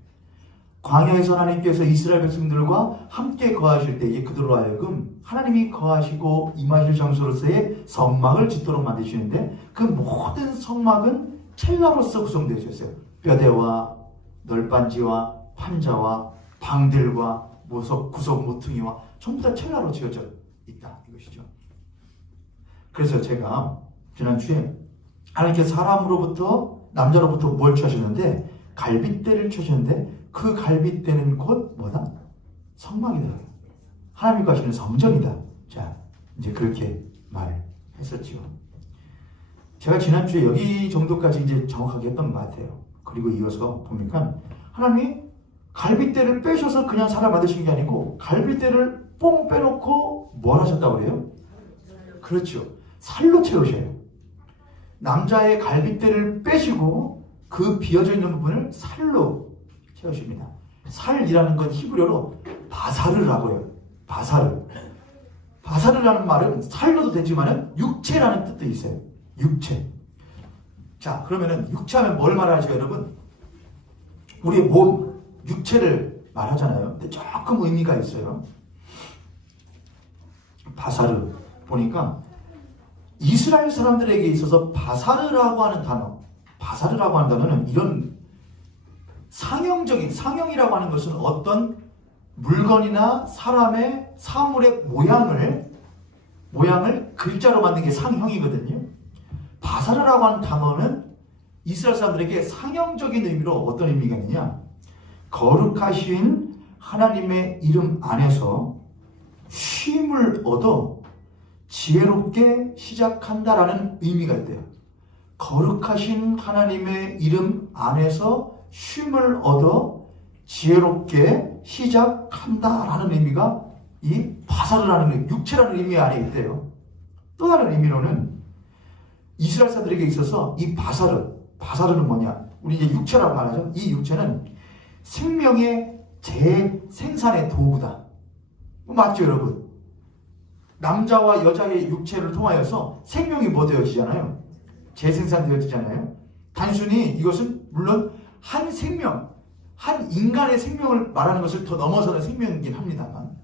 광야에서 하나님께서 이스라엘 백성들과 함께 거하실 때에 그들로 하여금 하나님이 거하시고 임하실 장소로서의 성막을 짓도록 만드시는데, 그 모든 성막은 첼라로서 구성되어 있어요. 뼈대와 널빤지와 판자와 방들과 구석 모퉁이와 전부 다 첼라로 지어져 있다, 이것이죠. 그래서 제가 지난주에 하나님께서 사람으로부터, 남자로부터 뭘 취하셨는데? 갈빗대를 취하셨는데, 그 갈빗대는 곧 뭐다? 성막이다. 하나님이 거하시는 성전이다. 자, 이제 그렇게 말했었죠. 제가 지난주에 여기 정도까지 이제 정확하게 했던 것 같아요. 그리고 이어서 보니까 하나님이 갈빗대를 빼셔서 그냥 사람 만드신 게 아니고 갈빗대를 뽕 빼놓고 뭘 하셨다고 그래요? 그렇죠. 살로 채우셔요. 남자의 갈빗대를 빼시고 그 비어져 있는 부분을 살로 채우십니다. 살이라는 건 히브리어로 바사르라고 해요. 바사르. 바사르라는 말은 살로도 되지만 육체라는 뜻도 있어요. 육체. 자, 그러면은 육체하면 뭘 말하죠, 여러분? 우리의 몸, 육체를 말하잖아요. 근데 조금 의미가 있어요. 바사르 보니까 이스라엘 사람들에게 있어서 바사르라고 하는 단어는 이런 상형이라고 하는 것은 어떤 물건이나 사람의 사물의 모양을 글자로 만든 게 상형이거든요. 바사르라고 하는 단어는 이스라엘 사람들에게 상형적인 의미로 어떤 의미가 있느냐? 거룩하신 하나님의 이름 안에서 쉼을 얻어 지혜롭게 시작한다라는 의미가 있대요. 거룩하신 하나님의 이름 안에서 쉼을 얻어 지혜롭게 시작한다라는 의미가 이 바사르라는 육체라는 의미 안에 있대요. 또 다른 의미로는 이스라엘 사람들에게 있어서 이 바사르는 뭐냐? 우리 이제 육체라고 말하죠. 이 육체는 생명의 재생산의 도구다. 맞죠, 여러분? 남자와 여자의 육체를 통하여서 생명이 뭐 되어지잖아요? 재생산되어지잖아요. 단순히 이것은 물론 한 생명, 한 인간의 생명을 말하는 것을 더 넘어서는 생명이긴 합니다만,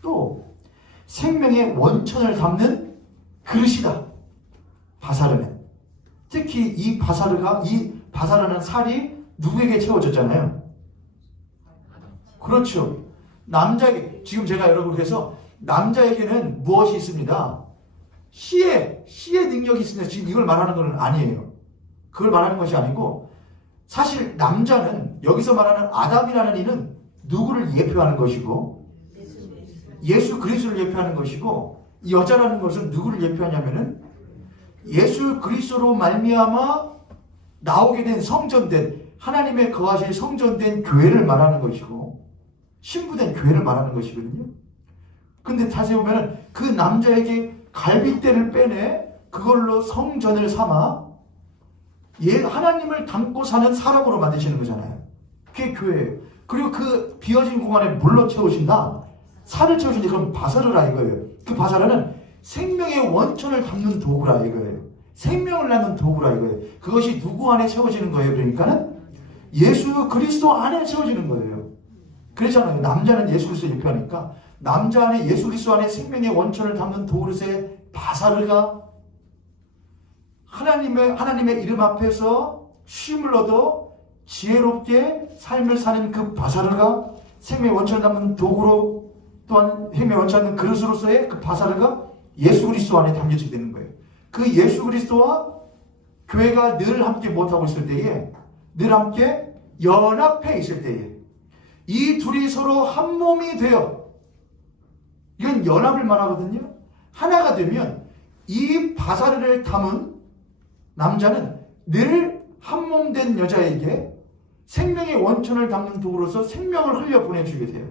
또 생명의 원천을 담는 그릇이다. 바사르는. 특히 이 바사르는 살이 누구에게 채워졌잖아요? 그렇죠. 남자에게, 지금 제가 여러분께 해서 남자에게는 무엇이 있습니다? 시의 능력이 있습니다. 지금 이걸 말하는 건 아니에요. 그걸 말하는 것이 아니고, 사실 남자는 여기서 말하는 아담이라는 이는 누구를 예표하는 것이고, 예수 그리스도를 예표하는 것이고, 여자라는 것은 누구를 예표하냐면은 예수 그리스도로 말미암아 나오게 된 성전된, 하나님의 거하실 성전된 교회를 말하는 것이고, 신부된 교회를 말하는 것이거든요. 근데 다시 보면은 그 남자에게 갈빗대를 빼내 그걸로 성전을 삼아 하나님을 담고 사는 사람으로 만드시는 거잖아요. 그게 교회예요. 그리고 그 비어진 공간에 물로 채우신다. 살을 채우신다. 그럼 바사르라 이거예요. 그 바사르는 생명의 원천을 담는 도구라 이거예요. 생명을 낳는 도구라 이거예요. 그것이 누구 안에 채워지는 거예요? 그러니까는 예수 그리스도 안에 채워지는 거예요. 그렇잖아요. 남자는 예수 그리스도 옆에하니까 남자 안에 예수 그리스도 안에 생명의 원천을 담는 도구로서의 바사르가 하나님의 이름 앞에서 쉼을 얻어 지혜롭게 삶을 사는 그 바사르가 생명의 원천을 담는 도구로 또한 생명의 원천을 담는 그릇으로서의 그 바사르가 예수 그리스도 안에 담겨지게 되는 거예요. 그 예수 그리스도와 교회가 늘 함께 못하고 있을 때에 늘 함께 연합해 있을 때에 이 둘이 서로 한 몸이 되어 이건 연합을 말하거든요. 하나가 되면 이 바사르를 담은 남자는 늘 한 몸 된 여자에게 생명의 원천을 담는 도구로서 생명을 흘려 보내주게 돼요.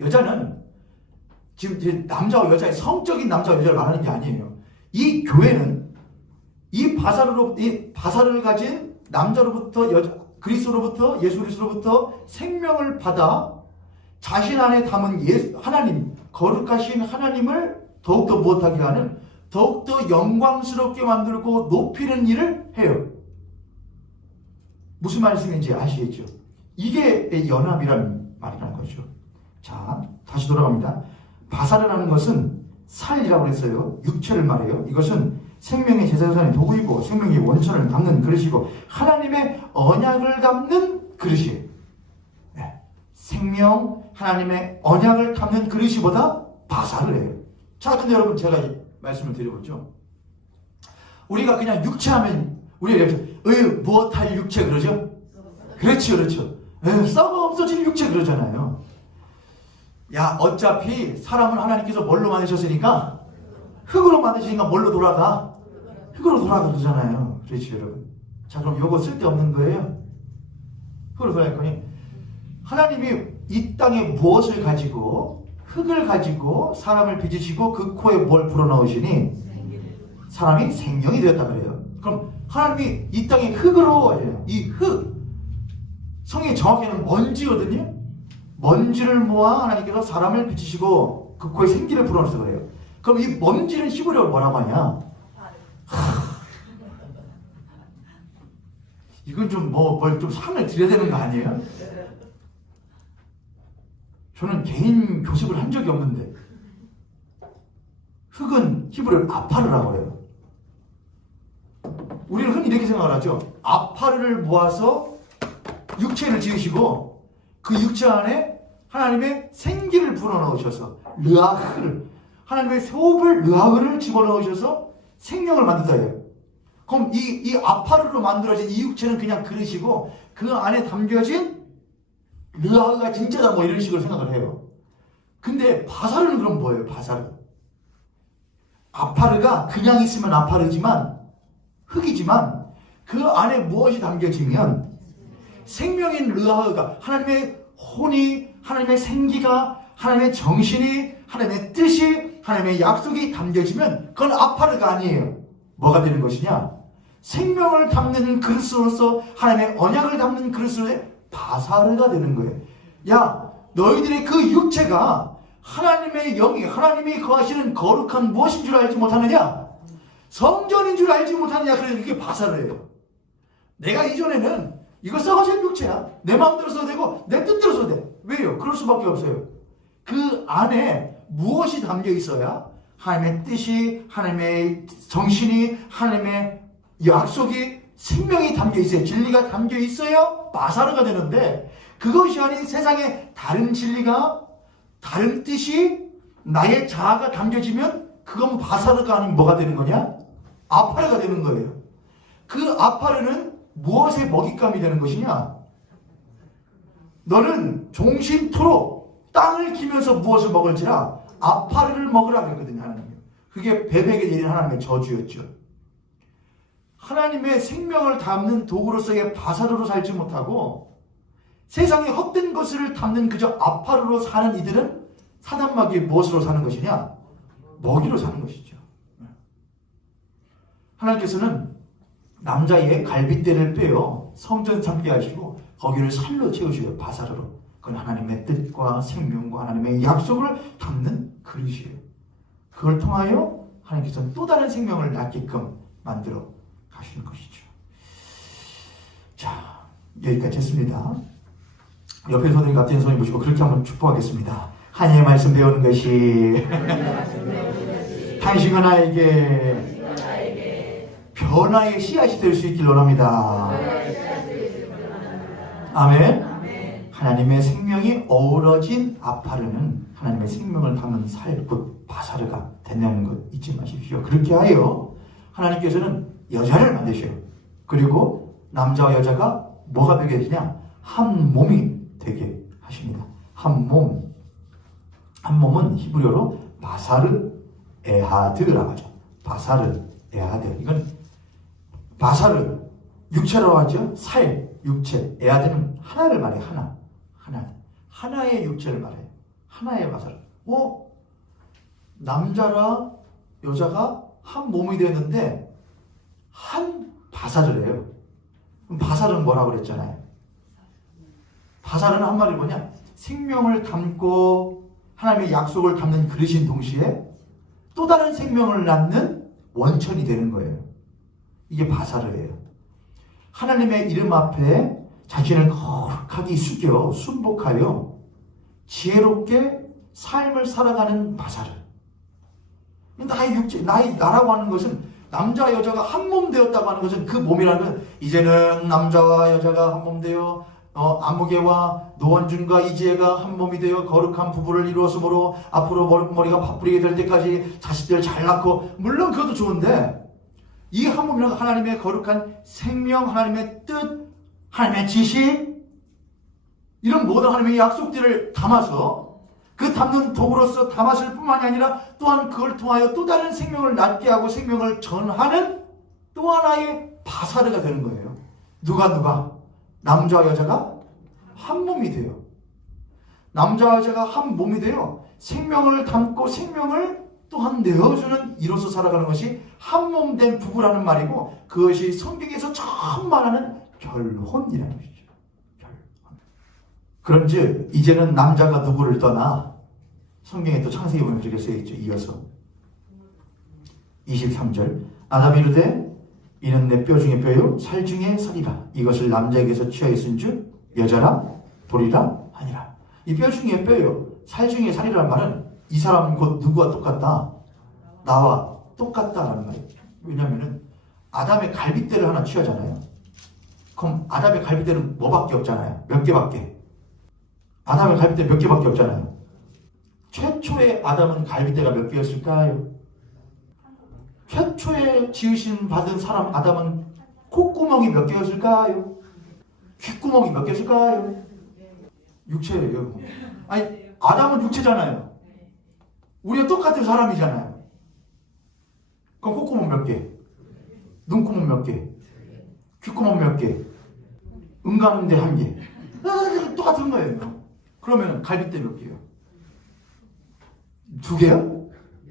여자는 지금 남자와 여자의 성적인 남자와 여자를 말하는 게 아니에요. 이 교회는 이 바사르를 가진 남자로부터 그리스도로부터 예수 그리스도로부터 생명을 받아 자신 안에 담은 하나님 거룩하신 하나님을 더욱더 무엇하게 하는 더욱더 영광스럽게 만들고 높이는 일을 해요. 무슨 말씀인지 아시겠죠? 이게 연합이라는 말이라는 거죠. 자, 다시 돌아갑니다. 바사르라는 것은 살이라고 했어요. 육체를 말해요. 이것은 생명의 제사장의 도구이고 생명의 원천을 담는 그릇이고 하나님의 언약을 담는 그릇이에요. 네. 생명 하나님의 언약을 담는 그릇이보다 바사르예요. 자, 근데 여러분 제가 말씀을 드려보죠. 우리가 그냥 육체하면 우리가 이렇게 무엇할 육체 그러죠? 그렇죠. 썩어 없어질 육체 그러잖아요. 야, 어차피 사람은 하나님께서 뭘로 만드셨으니까 흙으로 만드시니까 뭘로 돌아가? 흙으로 돌아가 그러잖아요. 그렇죠, 여러분. 자, 그럼 요거 쓸데없는 거예요? 흙으로 돌아갈 거니? 하나님이 이 땅에 무엇을 가지고 흙을 가지고 사람을 빚으시고 그 코에 뭘 불어넣으시니 사람이 생명이 되었다 그래요. 그럼 하나님이 이 땅에 흙으로 이 흙 성이 정확히는 먼지거든요. 먼지를 모아 하나님께서 사람을 빚으시고 그 코에 생기를 불어넣어서 그래요. 그럼 이 먼지는 히브리어로 뭐라고 하냐? 이건 좀 뭘 좀 상을 드려야 되는 거 아니에요? 저는 개인 교습을 한 적이 없는데 흙은 히브리어로 아파르라고 해요. 우리는 흔히 이렇게 생각을 하죠. 아파르를 모아서 육체를 지으시고 그 육체 안에 하나님의 생기를 불어넣으셔서 르아흐를 하나님의 호흡을 르아흐를 집어넣으셔서 생명을 만든다 해요. 그럼 이 아파르로 만들어진 이 육체는 그냥 그릇이고 그 안에 담겨진 르아흐가 진짜다 뭐 이런 식으로 생각을 해요. 근데 바사르는 그럼 뭐예요? 바사르. 아파르가 그냥 있으면 아파르지만 흙이지만 그 안에 무엇이 담겨지면 생명인 르아흐가 하나님의 혼이 하나님의 생기가 하나님의 정신이 하나님의 뜻이 하나님의 약속이 담겨지면 그건 아파르가 아니에요. 뭐가 되는 것이냐? 생명을 담는 그릇으로서 하나님의 언약을 담는 그릇으로서 바사르가 되는 거예요. 야, 너희들의 그 육체가 하나님의 영이 하나님이 거하시는 거룩한 무엇인 줄 알지 못하느냐? 성전인 줄 알지 못하느냐? 그래서 이게 바사르예요. 내가 이전에는 이거 썩어진 육체야. 내 마음대로 써도 되고 내 뜻대로 써도 돼. 왜요? 그럴 수밖에 없어요. 그 안에 무엇이 담겨 있어야 하나님의 뜻이 하나님의 정신이 하나님의 약속이 생명이 담겨 있어요. 진리가 담겨 있어야 바사르가 되는데 그것이 아닌 세상에 다른 진리가 다른 뜻이 나의 자아가 담겨지면 그건 바사르가 아닌 뭐가 되는 거냐? 아파르가 되는 거예요. 그 아파르는 무엇의 먹잇감이 되는 것이냐? 너는 종신토록 땅을 기면서 무엇을 먹을지라 아파르를 먹으라 그랬거든요. 하나님. 그게 뱀에게 내린 하나님의 저주였죠. 하나님의 생명을 담는 도구로서의 바사르로 살지 못하고 세상에 헛된 것을 담는 그저 아파르로 사는 이들은 사단마귀의 무엇으로 사는 것이냐? 먹이로 사는 것이죠. 하나님께서는 남자의 갈빗대를 빼어 성전 삼게 하시고 거기를 살로 채우시고요. 바사르로. 그건 하나님의 뜻과 생명과 하나님의 약속을 담는 그릇이에요. 그걸 통하여 하나님께서는 또 다른 생명을 낳게끔 만들어 가시는 것이죠. 자, 여기까지 했습니다. 옆에 손을 같은 손을 보시고 그렇게 한번 축복하겠습니다. 하나님의 말씀 배우는 것이 당신과 나에게 변화의 씨앗이 될 수 있길 원합니다. 아멘. 하나님의 생명이 어우러진 아파르는 하나님의 생명을 담은 살, 곧 바사르가 된다는 것 잊지 마십시오. 그렇게 하여 하나님께서는 여자를 만드셔요. 그리고 남자와 여자가 뭐가 되게 되냐? 한 몸이 되게 하십니다. 한 몸. 한 몸은 히브리어로 바사르 에하드라고 하죠. 바사르 에하드. 이건 바사르, 육체라고 하죠. 살, 육체. 에하드는 하나를 말해요. 하나의 육체를 말해요. 하나의 바사르. 남자라 여자가 한 몸이 되었는데 한 바사르래요. 그럼 바사르는 뭐라고 그랬잖아요. 바사르는 한마디로 뭐냐? 생명을 담고 하나님의 약속을 담는 그릇인 동시에 또 다른 생명을 낳는 원천이 되는 거예요. 이게 바사르예요. 하나님의 이름 앞에 자신을 거룩하게 숙여 순복하여 지혜롭게 삶을 살아가는 바사르. 나의 육체, 나라고 하는 것은 남자와 여자가 한 몸 되었다고 하는 것은 그 몸이라는 건 이제는 남자와 여자가 한 몸 되어 안무개와 노원준과 이지혜가 한 몸이 되어 거룩한 부부를 이루었으므로 앞으로 머리가 파뿌리게 될 때까지 자식들 잘 낳고 물론 그것도 좋은데 이 한 몸이라는 하나님의 거룩한 생명, 하나님의 뜻, 하나님의 지식 이런 모든 하나님의 약속들을 담아서 그 담는 도구로서 담았을 뿐만이 아니라 또한 그걸 통하여 또 다른 생명을 낳게 하고 생명을 전하는 또 하나의 바사르가 되는 거예요. 누가? 남자와 여자가 한 몸이 돼요. 남자와 여자가 한 몸이 돼요. 생명을 담고 생명을 또한 내어주는 이로서 살아가는 것이 한 몸 된 부부라는 말이고 그것이 성경에서 처음 말하는 결혼이라는 것이죠. 그런즉 이제는 남자가 누구를 떠나 성경에 또 창세기 보면 이렇게 쓰여있죠. 이어서 23절 아담이 이르되 이는 내 뼈 중에 뼈요 살 중에 살이라 이것을 남자에게서 취하였은 즉 여자라 보리라 하니라. 이 뼈 중에 뼈요 살 중에 살이라는 말은 이 사람은 곧 누구와 똑같다? 나와 똑같다라는 말이에요. 왜냐하면 아담의 갈빗대를 하나 취하잖아요. 그럼 아담의 갈빗대는 뭐밖에 없잖아요. 몇 개밖에. 아담의 갈빗대 몇 개밖에 없잖아요. 최초의 아담은 갈빗대가 몇 개였을까요? 최초에 지으신 받은 사람 아담은 콧구멍이 몇 개였을까요? 귓구멍이 몇 개였을까요? 육체예요. 아니 아담은 육체잖아요. 우리가 똑같은 사람이잖아요. 그럼 콧구멍 몇 개? 눈구멍 몇 개? 귓구멍 몇 개? 응가는데 한 개. 똑같은 거예요. 그러면 갈빗대 몇 개요? 두 개요?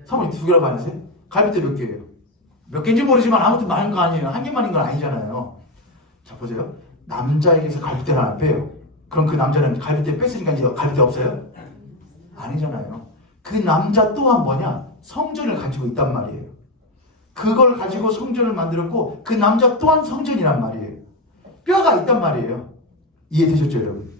사모님 두 개라고 안 하세요? 갈빗대 몇 개예요? 몇 개인지 모르지만 아무튼 많은 거 아니에요. 한 개만인 건 아니잖아요. 자 보세요. 남자에게서 갈빗대를 하나 빼요. 그럼 그 남자는 갈빗대 뺐으니까 이제 갈빗대 없어요? 아니잖아요. 그 남자 또한 뭐냐? 성전을 가지고 있단 말이에요. 그걸 가지고 성전을 만들었고 그 남자 또한 성전이란 말이에요. 뼈가 있단 말이에요. 이해되셨죠 여러분?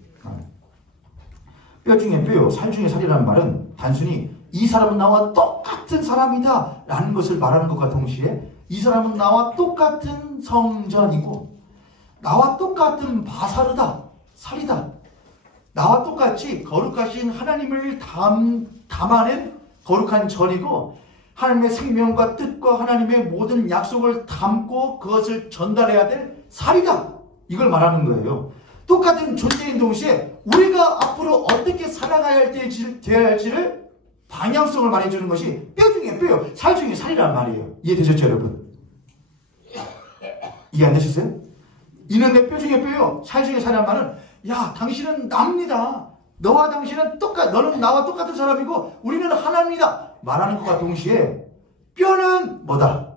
뼈 중에 뼈요 살 중에 살이라는 말은 단순히 이 사람은 나와 똑같은 사람이다 라는 것을 말하는 것과 동시에 이 사람은 나와 똑같은 성전이고 나와 똑같은 바사르다 살이다 나와 똑같이 거룩하신 하나님을 담아낸 거룩한 전이고 하나님의 생명과 뜻과 하나님의 모든 약속을 담고 그것을 전달해야 될 살이다 이걸 말하는 거예요. 똑같은 존재인 동시에 우리가 앞으로 어떻게 살아가야 되어야 할지를 방향성을 말해주는 것이 뼈 중에 뼈요 살 중에 살이란 말이에요. 이해되셨죠 여러분? 이해 안 되셨어요? 이는 내 뼈 중에 뼈요 살 중에 살이란 말은 야 당신은 납니다. 너와 당신은 너는 나와 똑같은 사람이고 우리는 하나님이다 말하는 것과 동시에 뼈는 뭐다?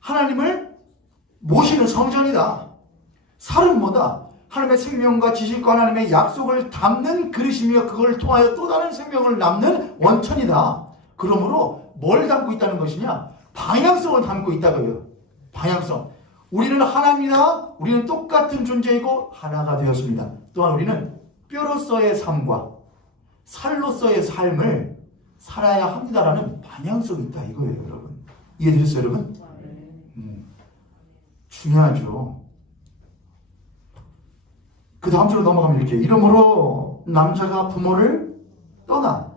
하나님을 모시는 성전이다. 살은 뭐다? 하나님의 생명과 지식과 하나님의 약속을 담는 그릇이며 그걸 통하여 또 다른 생명을 낳는 원천이다. 그러므로 뭘 담고 있다는 것이냐? 방향성을 담고 있다고요. 방향성. 우리는 하나입니다. 우리는 똑같은 존재이고 하나가 되었습니다. 또한 우리는 뼈로서의 삶과 살로서의 삶을 살아야 합니다라는 방향성이 있다 이거예요, 여러분. 이해되셨어요, 여러분? 중요하죠. 그 다음 주로 넘어가면 이렇게 이러므로 남자가 부모를 떠나.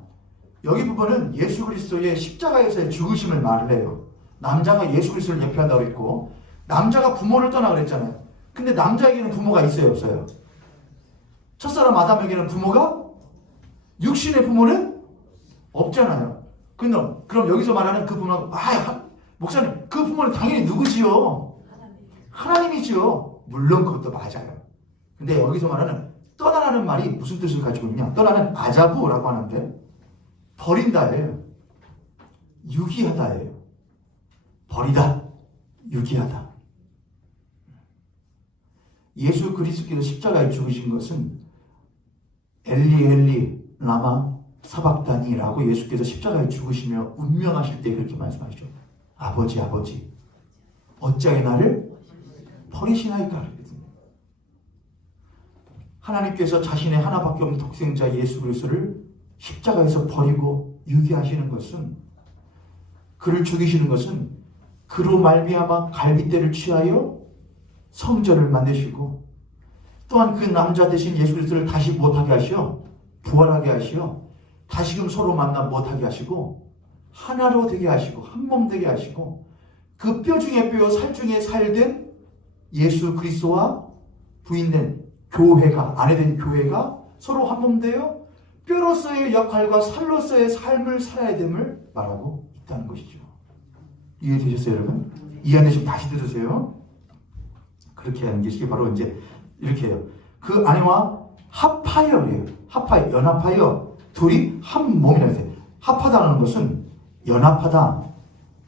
여기 부분은 예수 그리스도의 십자가에서의 죽으심을 말을 해요. 남자가 예수 그리스도를 예표한다고 했고 남자가 부모를 떠나 그랬잖아요. 근데 남자에게는 부모가 있어요, 없어요? 첫사람 아담에게는 부모가 육신의 부모는 없잖아요. 그럼 여기서 말하는 그 부모는 목사님 그 부모는 당연히 누구지요? 하나님이지요. 물론 그것도 맞아요. 근데 여기서 말하는 떠나라는 말이 무슨 뜻을 가지고 있냐? 떠나는 아자부라고 하는데 버린다예요. 유기하다예요. 버리다, 유기하다. 예수 그리스도께서 십자가에 죽으신 것은 엘리 엘리 라마 사박다니라고 예수께서 십자가에 죽으시며 운명하실 때 그렇게 말씀하시죠. 아버지 아버지 어찌하여 나를 버리시나이까. 하나님께서 자신의 하나밖에 없는 독생자 예수 그리스도를 십자가에서 버리고 유기하시는 것은, 그를 죽이시는 것은 그로 말미암아 갈빗대를 취하여 성전을 만드시고 또한 그 남자 대신 예수 그리스도를 다시 못하게 하시어 부활하게 하시어 다시금 서로 만나 못하게 하시고 하나로 되게 하시고 한 몸 되게 하시고 그 뼈 중에 뼈 살 중에 살된 예수 그리스도와 부인된 교회가, 아내된 교회가 서로 한 몸 되어 뼈로서의 역할과 살로서의 삶을 살아야 됨을 말하고 있다는 것이죠. 이해되셨어요, 여러분? 이해 안 되시면 다시 들으세요. 그렇게 하는 것이 바로 이제 이렇게 해요. 그 아내와 합하여 그래요. 합하여, 연합하여 둘이 한 몸이라고 해요. 합하다는 것은 연합하다.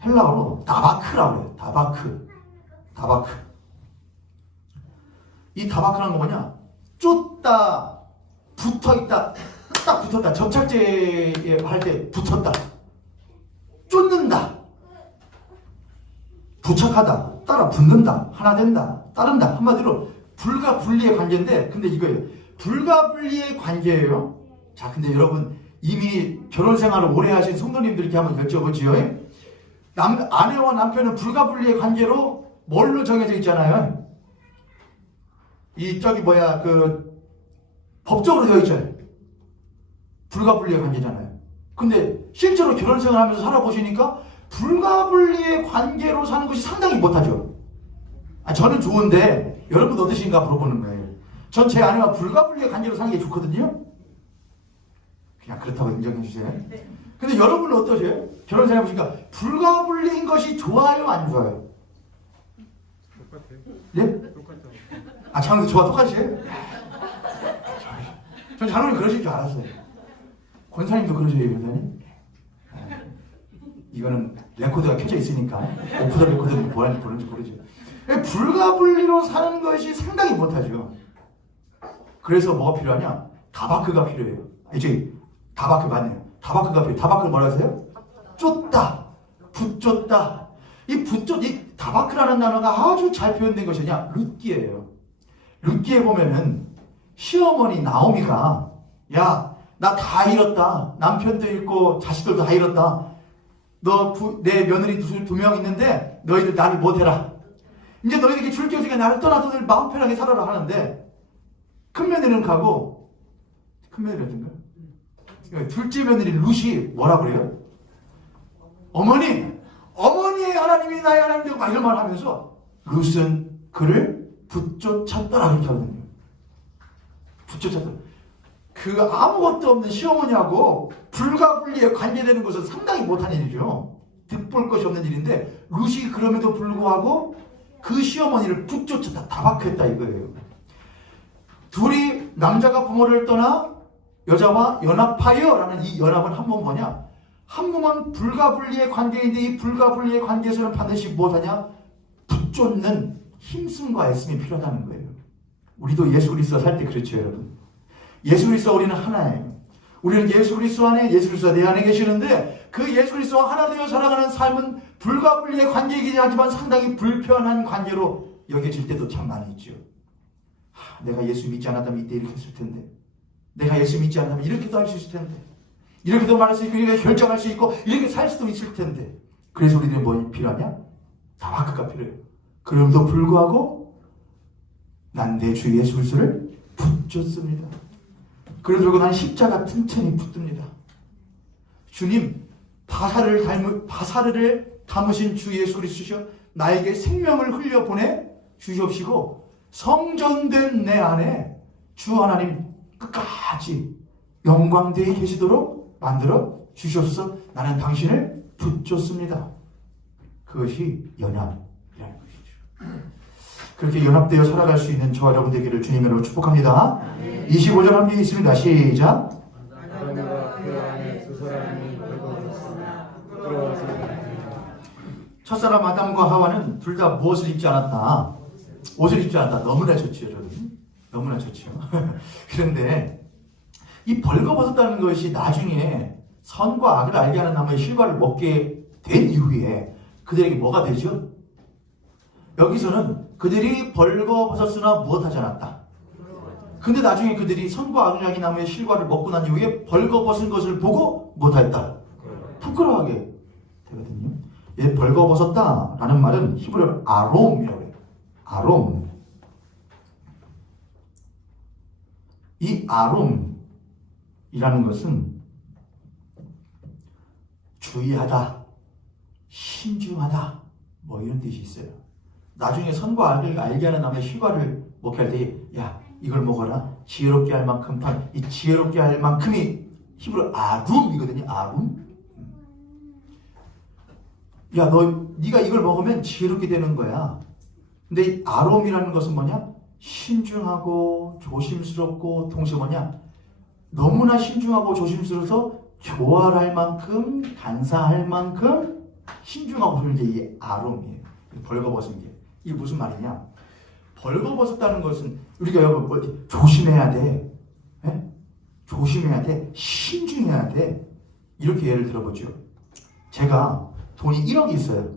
헬라어로 다바크라고 해요. 다바크. 이 다바크라는 거 뭐냐? 쫓다, 붙어있다, 딱 붙었다. 접착제에 할 때 붙었다. 쫓는다. 부착하다. 따라 붙는다. 하나 된다. 따른다. 한마디로 불가분리의 관계인데, 근데 이거예요. 불가분리의 관계예요. 자, 근데 여러분 이미 결혼 생활을 오래 하신 성도님들께 한번 여쭤보지요. 아내와 남편은 불가분리의 관계로 뭘로 정해져 있잖아요. 법적으로 되어 있잖아요. 불가분리의 관계잖아요. 근데 실제로 결혼 생활하면서 살아보시니까 불가분리의 관계로 사는 것이 상당히 못하죠. 저는 좋은데 여러분 어떠신가 물어보는 거예요. 전 제 아내와 불가분리의 관계로 사는 게 좋거든요. 그냥 그렇다고 인정해 주세요. 근데 여러분은 어떠세요? 결혼 생활 해보시니까 불가분리인 것이 좋아요, 안 좋아요? 똑같아요. 네? 똑같아요. 장로님 저와 똑같으세요? 전 장로님 그러실 줄 알았어요. 권사님도 그러세요, 권사님? 이거는 레코드가 켜져 있으니까 오프더 레코드는 뭐하는지 모르는지 모르죠. 불가분리로 사는 것이 상당히 못하죠. 그래서 뭐가 필요하냐? 다바크가 필요해요. 다바크 맞네요. 다바크가 필요해요. 다바크를 뭐라 하세요? 쫓다, 붙쫓다. 이 다바크라는 단어가 아주 잘 표현된 것이냐? 룻기예요. 룻기에 보면은 시어머니 나오미가 야, 나 다 잃었다. 남편도 잃고 자식들도 다 잃었다. 내 며느리 두 명 있는데 너희들 나를 못해라. 이제 너희들이 줄게 없으니까 나를 떠나서 너희들 마음 편하게 살아라 하는데 큰 며느리는 가고 큰 며느리라든가 둘째 며느리 룻이 뭐라 그래요? 어머니의 하나님이 나의 하나님 되고 막 이런 말 하면서 룻은 그를 붙쫓았더라 그렇게 하거든요. 붙쫓았더라. 그 아무것도 없는 시어머니하고 불가분리에 관계되는 것은 상당히 못한 일이죠. 득볼 것이 없는 일인데 룻이 그럼에도 불구하고 그 시어머니를 붙쫓았다. 다바크했다 이거예요. 둘이 남자가 부모를 떠나 여자와 연합하여 라는 이 연합은 한 몸 뭐냐? 한 몸은 불가분리의 관계인데 이 불가분리의 관계에서는 반드시 무엇하냐? 붙쫓는 힘씀과 애씀이 필요하다는 거예요. 우리도 예수 그리스도와 살 때 그렇죠, 여러분. 예수 그리스도와 우리는 하나예요. 우리는 예수 그리스도 안에, 예수 그리스도가 내 안에 계시는데 그 예수 그리스도와 하나 되어 살아가는 삶은 불과 분리의 관계이긴 하지만 상당히 불편한 관계로 여겨질 때도 참 많이 있죠. 내가 예수 믿지 않았다면 이때 이렇게 했을 텐데, 내가 예수 믿지 않았다면 이렇게도 할 수 있을 텐데, 이렇게도 말할 수 있고, 이렇게 결정할 수 있고, 이렇게 살 수도 있을 텐데. 그래서 우리는 뭐 필요하냐? 다마크가 필요해요. 그럼에도 불구하고 난 내 주 예수 그리스도를 붙잡습니다. 그러고 난 십자가 튼튼히 붙듭니다. 주님, 바사르를 담으신 주 예수 그리스도시여 나에게 생명을 흘려 보내 주시옵시고 성전된 내 안에 주 하나님 끝까지 영광되이 계시도록 만들어 주시옵소서. 나는 당신을 붙잡습니다. 그것이 연합이라는 것이죠. 그렇게 연합되어 살아갈 수 있는 저와 여러분 되기를 주님으로 축복합니다. 25절 함께 있습니다. 시작. 아담과 그 안에 두 사람이 벌거벗었으나 부끄러워서 첫사람 아담과 하와는 둘 다 무엇을 입지 않았다? 옷을 입지 않았다. 너무나 좋죠, 여러분. 너무나 좋죠. 그런데 이 벌거벗었다는 것이 나중에 선과 악을 알게 하는 나무의 실과를 먹게 된 이후에 그들에게 뭐가 되죠? 여기서는 그들이 벌거벗었으나 무엇하지 않았다. 근데 나중에 그들이 선과 악을 알게 나무의 실과를 먹고 난 이후에 벌거벗은 것을 보고 무엇하였다? 부끄러워하게 되거든요. 예, 벌거벗었다라는 말은 히브리어로 아롬이라고 해요. 아롬. 이 아롬이라는 것은 주의하다, 신중하다, 뭐 이런 뜻이 있어요. 나중에 선과 악을 알게 하는 나무의 실과를 먹게 할 때, 야, 이걸 먹어라. 지혜롭게 할 만큼, 이 지혜롭게 할 만큼이 히브리어 아룸이거든요. 아룸. 야, 네가 이걸 먹으면 지혜롭게 되는 거야. 근데 이 아롬이라는 것은 뭐냐? 신중하고 조심스럽고 동시에 뭐냐? 너무나 신중하고 조심스러워서 교활할 만큼, 간사할 만큼 신중하고 그런 게 이 아롬이에요. 벌거벗은 게. 이게 무슨 말이냐? 벌거벗었다는 것은 우리가 여러분 뭐 조심해야 돼. 네? 조심해야 돼. 신중해야 돼. 이렇게 예를 들어보죠. 제가 돈이 1억이 있어요.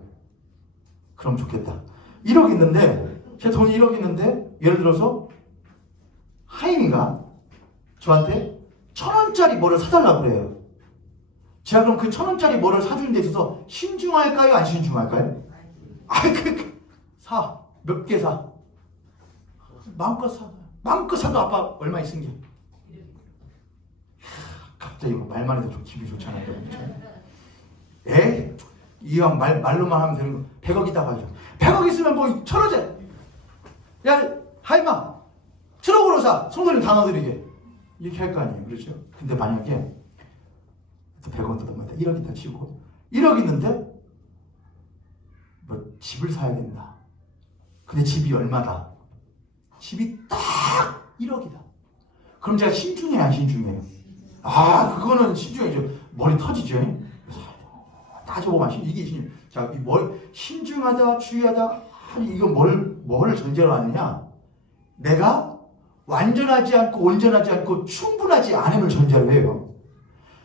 그럼 좋겠다. 1억 있는데, 제 돈이 1억 있는데, 예를 들어서, 하임이가 저한테 1,000원짜리 뭐를 사달라고 그래요. 제가 그럼 그 1,000원짜리 뭐를 사주는 데 있어서 신중할까요? 안 신중할까요? 사. 몇 개 사. 마음껏 사. 마음껏 사도 아빠 얼마 있은 게. 갑자기 말만 해도 좀 기분이 좋잖아요. 에이, 이왕 말로만 하면 되는 거. 100억 있다고 하죠. 100억 있으면 뭐 1,000원짜리. 야, 하임아. 트럭으로 사. 성도님 다 넣어드리게. 이렇게 할 거 아니에요. 그렇죠? 근데 만약에 100원 더 넘어야 돼. 1억 있다 치고 1억 있는데 뭐 집을 사야 된다. 근데 집이 얼마다? 집이 딱 1억이다. 그럼 제가 신중해야 안 신중해요? 그거는 신중해죠. 머리 터지죠. 따져보면 이게 신중. 자, 신중하다, 주의하다. 이거 뭘 전제로 하느냐? 내가 완전하지 않고 온전하지 않고 충분하지 않음을 전제로 해요.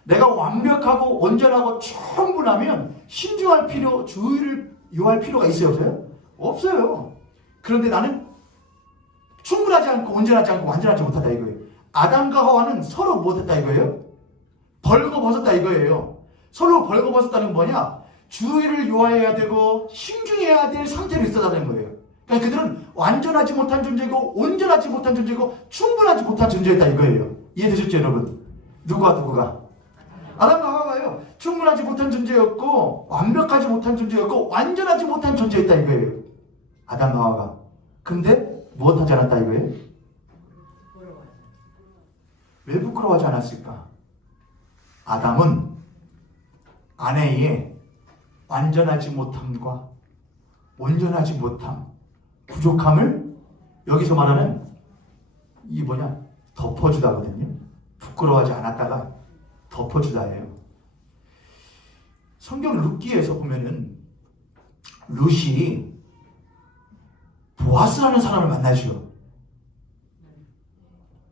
내가 완벽하고 온전하고 충분하면 신중할 필요, 주의를 요할 필요가 있어요, 없어요? 없어요. 그런데 나는 충분하지 않고 온전하지 않고 완전하지 못하다 이거예요. 아담과 하와는 서로 못했다 이거예요. 벌거벗었다 이거예요. 서로 벌거벗었다는 건 뭐냐? 주의를 요해야 되고 신중해야 될 상태로 있었다는 거예요. 그러니까 그들은 완전하지 못한 존재고 온전하지 못한 존재고 충분하지 못한 존재였다 이거예요. 이해되셨죠 여러분? 누가? 아담과 하와가요. 충분하지 못한 존재였고 완벽하지 못한 존재였고 완전하지 못한 존재였다 이거예요. 아담과 하와가. 근데 무엇하지 않았다 이거예요? 왜 부끄러워하지 않았을까? 아담은 아내의 완전하지 못함과 온전하지 못함, 부족함을 여기서 말하는 이 덮어주다거든요. 부끄러워하지 않았다가 덮어주다예요. 성경 룻기에서 보면은 룻이 보아스라는 사람을 만나죠.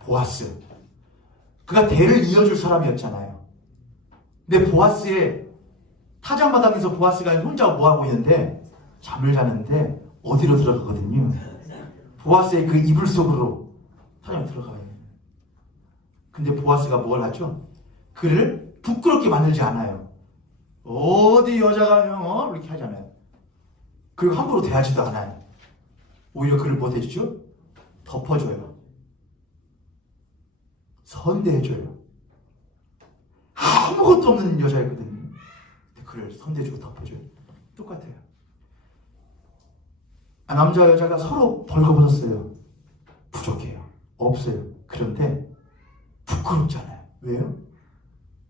보아스. 그가 대를 이어줄 사람이었잖아요. 근데 보아스의 타작마당에서 보아스가 혼자 뭐하고 있는데 잠을 자는데 어디로 들어가거든요. 보아스의 그 이불 속으로 타작이 들어가요. 근데 보아스가 뭘 하죠? 그를 부끄럽게 만들지 않아요. 어디 여자가 이렇게 하잖아요. 그리고 함부로 대하지도 않아요. 오히려 그를 뭐 해주죠? 덮어줘요. 선대해줘요. 아무것도 없는 여자이거든요. 근데 그를 선대해주고 덮어줘요. 똑같아요. 남자와 여자가 서로 벌거벗었어요. 부족해요. 없어요. 그런데 부끄럽잖아요. 왜요?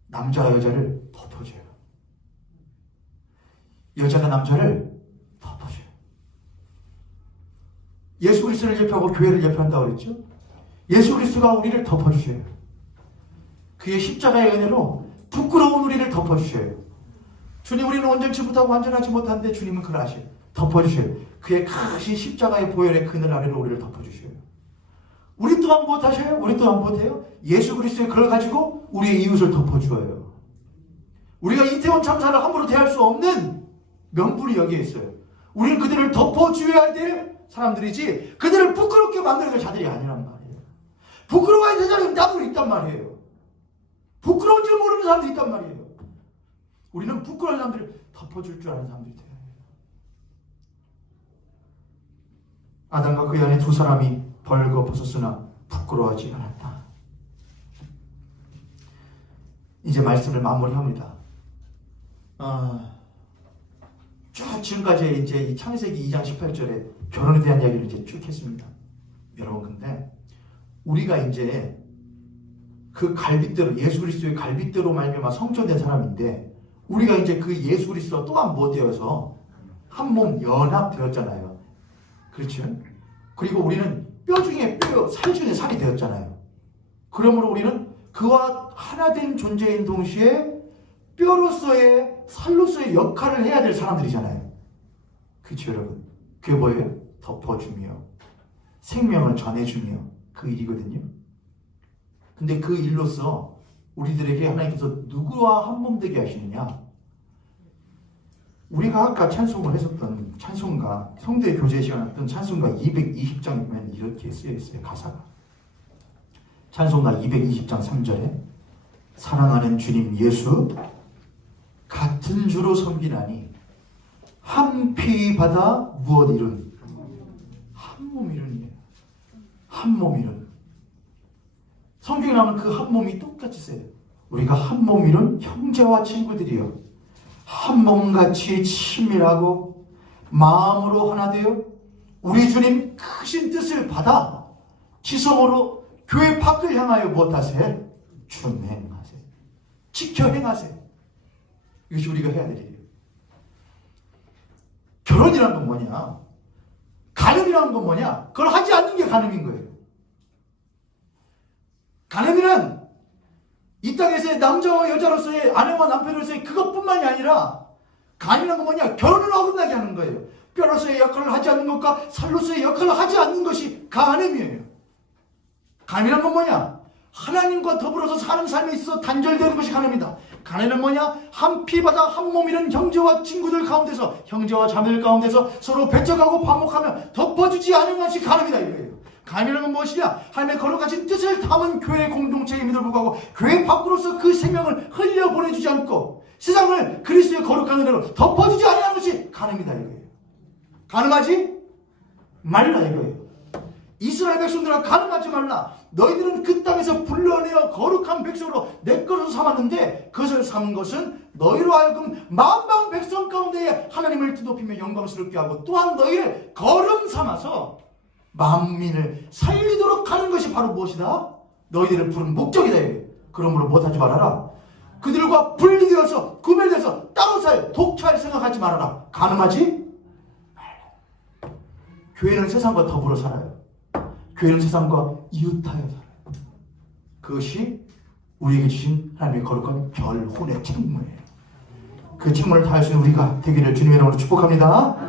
남자가 여자를 덮어줘요. 여자가 남자를 덮어줘요. 예수 그리스도를 예표하고 교회를 예표한다고 그랬죠? 예수 그리스도가 우리를 덮어주셔요. 그의 십자가의 은혜로 부끄러운 우리를 덮어주셔요. 주님, 우리는 온전치 못하고 완전하지 못한데 주님은 그걸 아셔요. 덮어주셔요. 그의 크신 십자가의 보혈의 그늘 아래로 우리를 덮어주셔요. 우리 또한 무엇하셔요? 우리 또한 무엇해요? 예수 그리스도의 그걸 가지고 우리의 이웃을 덮어주어요. 우리가 이태원 참사를 함부로 대할 수 없는 명분이 여기에 있어요. 우리는 그들을 덮어주어야 될 사람들이지 그들을 부끄럽게 만드는 게 자들이 아니란 말이에요. 부끄러워야 될 사람이 나도 있단 말이에요. 부끄러운 줄 모르는 사람도 있단 말이에요. 우리는 부끄러운 사람들을 덮어줄 줄 아는 사람들이 돼요. 아담과 그의 아내 두 사람이 벌거벗었으나 부끄러워하지 않았다. 이제 말씀을 마무리합니다. 쭉 지금까지 이제 이 창세기 2장 18절에 결혼에 대한 이야기를 이제 쭉 했습니다. 여러분, 근데 우리가 이제 그 갈빗대로, 예수 그리스도의 갈빗대로 말미암아 성전된 사람인데, 우리가 이제 그 예수 그리스도와 또한 뭐 되어서 한 몸 연합되었잖아요. 그렇죠? 그리고 우리는 뼈 중에 뼈, 살 중에 살이 되었잖아요. 그러므로 우리는 그와 하나 된 존재인 동시에 뼈로서의, 살로서의 역할을 해야 될 사람들이잖아요. 그렇죠, 여러분? 그게 뭐예요? 덮어주며 생명을 전해주며 그 일이거든요. 근데 그 일로서 우리들에게 하나님께서 누구와 한 몸 되게 하시느냐? 우리가 아까 찬송을 했었던 찬송가, 성대 교제 시간 했던 찬송가 220장에 보면 이렇게 쓰여 있어요. 가사가. 찬송가 220장 3절에 사랑하는 주님 예수 같은 주로 섬기나니 한 피 받아 무엇 이룬? 한 몸 이룬이에요. 한 몸 이룬. 성경에 나오는 그 한 몸이 똑같이 써요. 우리가 한 몸 이룬 형제와 친구들이요, 한 몸같이 친밀하고 마음으로 하나 되어 우리 주님 크신 뜻을 받아 지성으로 교회 밖을 향하여 무엇하세요? 준행하세요. 지켜 행하세요. 이것이 우리가 해야 될 일이에요. 결혼이라는 건 뭐냐? 간음이라는 건 뭐냐? 그걸 하지 않는 게 간음인 거예요. 간음이란 이 땅에서의 남자와 여자로서의, 아내와 남편으로서의 그것뿐만이 아니라, 간이라는 건 뭐냐? 결혼을 어긋나게 하는 거예요. 뼈로서의 역할을 하지 않는 것과 살로서의 역할을 하지 않는 것이 간음이에요. 간이라는 건 뭐냐? 하나님과 더불어서 사는 삶에 있어서 단절되는 것이 간음이다. 간에는 뭐냐? 한 피바다 한 몸이는 형제와 친구들 가운데서, 형제와 자매들 가운데서 서로 배척하고 반목하며 덮어주지 않은 것이 간음이다 이거예요. 간이라는 건 무엇이냐? 하나님의 거룩하신 뜻을 담은 교회 공동체임에도 불구하고 교회 밖으로서 그 생명을 흘려보내주지 않고 세상을 그리스도의 거룩한 은혜로 덮어주지 않는 것이 간음이다 이거예요. 간음하지 말라 이거예요. 이스라엘 백성들아, 간음하지 말라. 너희들은 그 땅에서 불러내어 거룩한 백성으로 내 것으로 삼았는데, 그것을 삼은 것은 너희로 하여금 만방 백성 가운데에 하나님을 드높이며 영광스럽게 하고, 또한 너희를 거름 삼아서 만민을 살리도록 하는 것이 바로 무엇이다? 너희들을 부른 목적이다. 그러므로 못하지 말아라. 그들과 분리되어서 구별돼서 따로 살, 독차할 생각하지 말아라. 간음하지 말라. 교회는 세상과 더불어 살아요. 교회는 세상과 이웃하여 살아요. 그것이 우리에게 주신 하나님의 거룩한 결혼의 책무예요. 그 책무를 다할 수 있는 우리가 되기를 주님의 이름으로 축복합니다.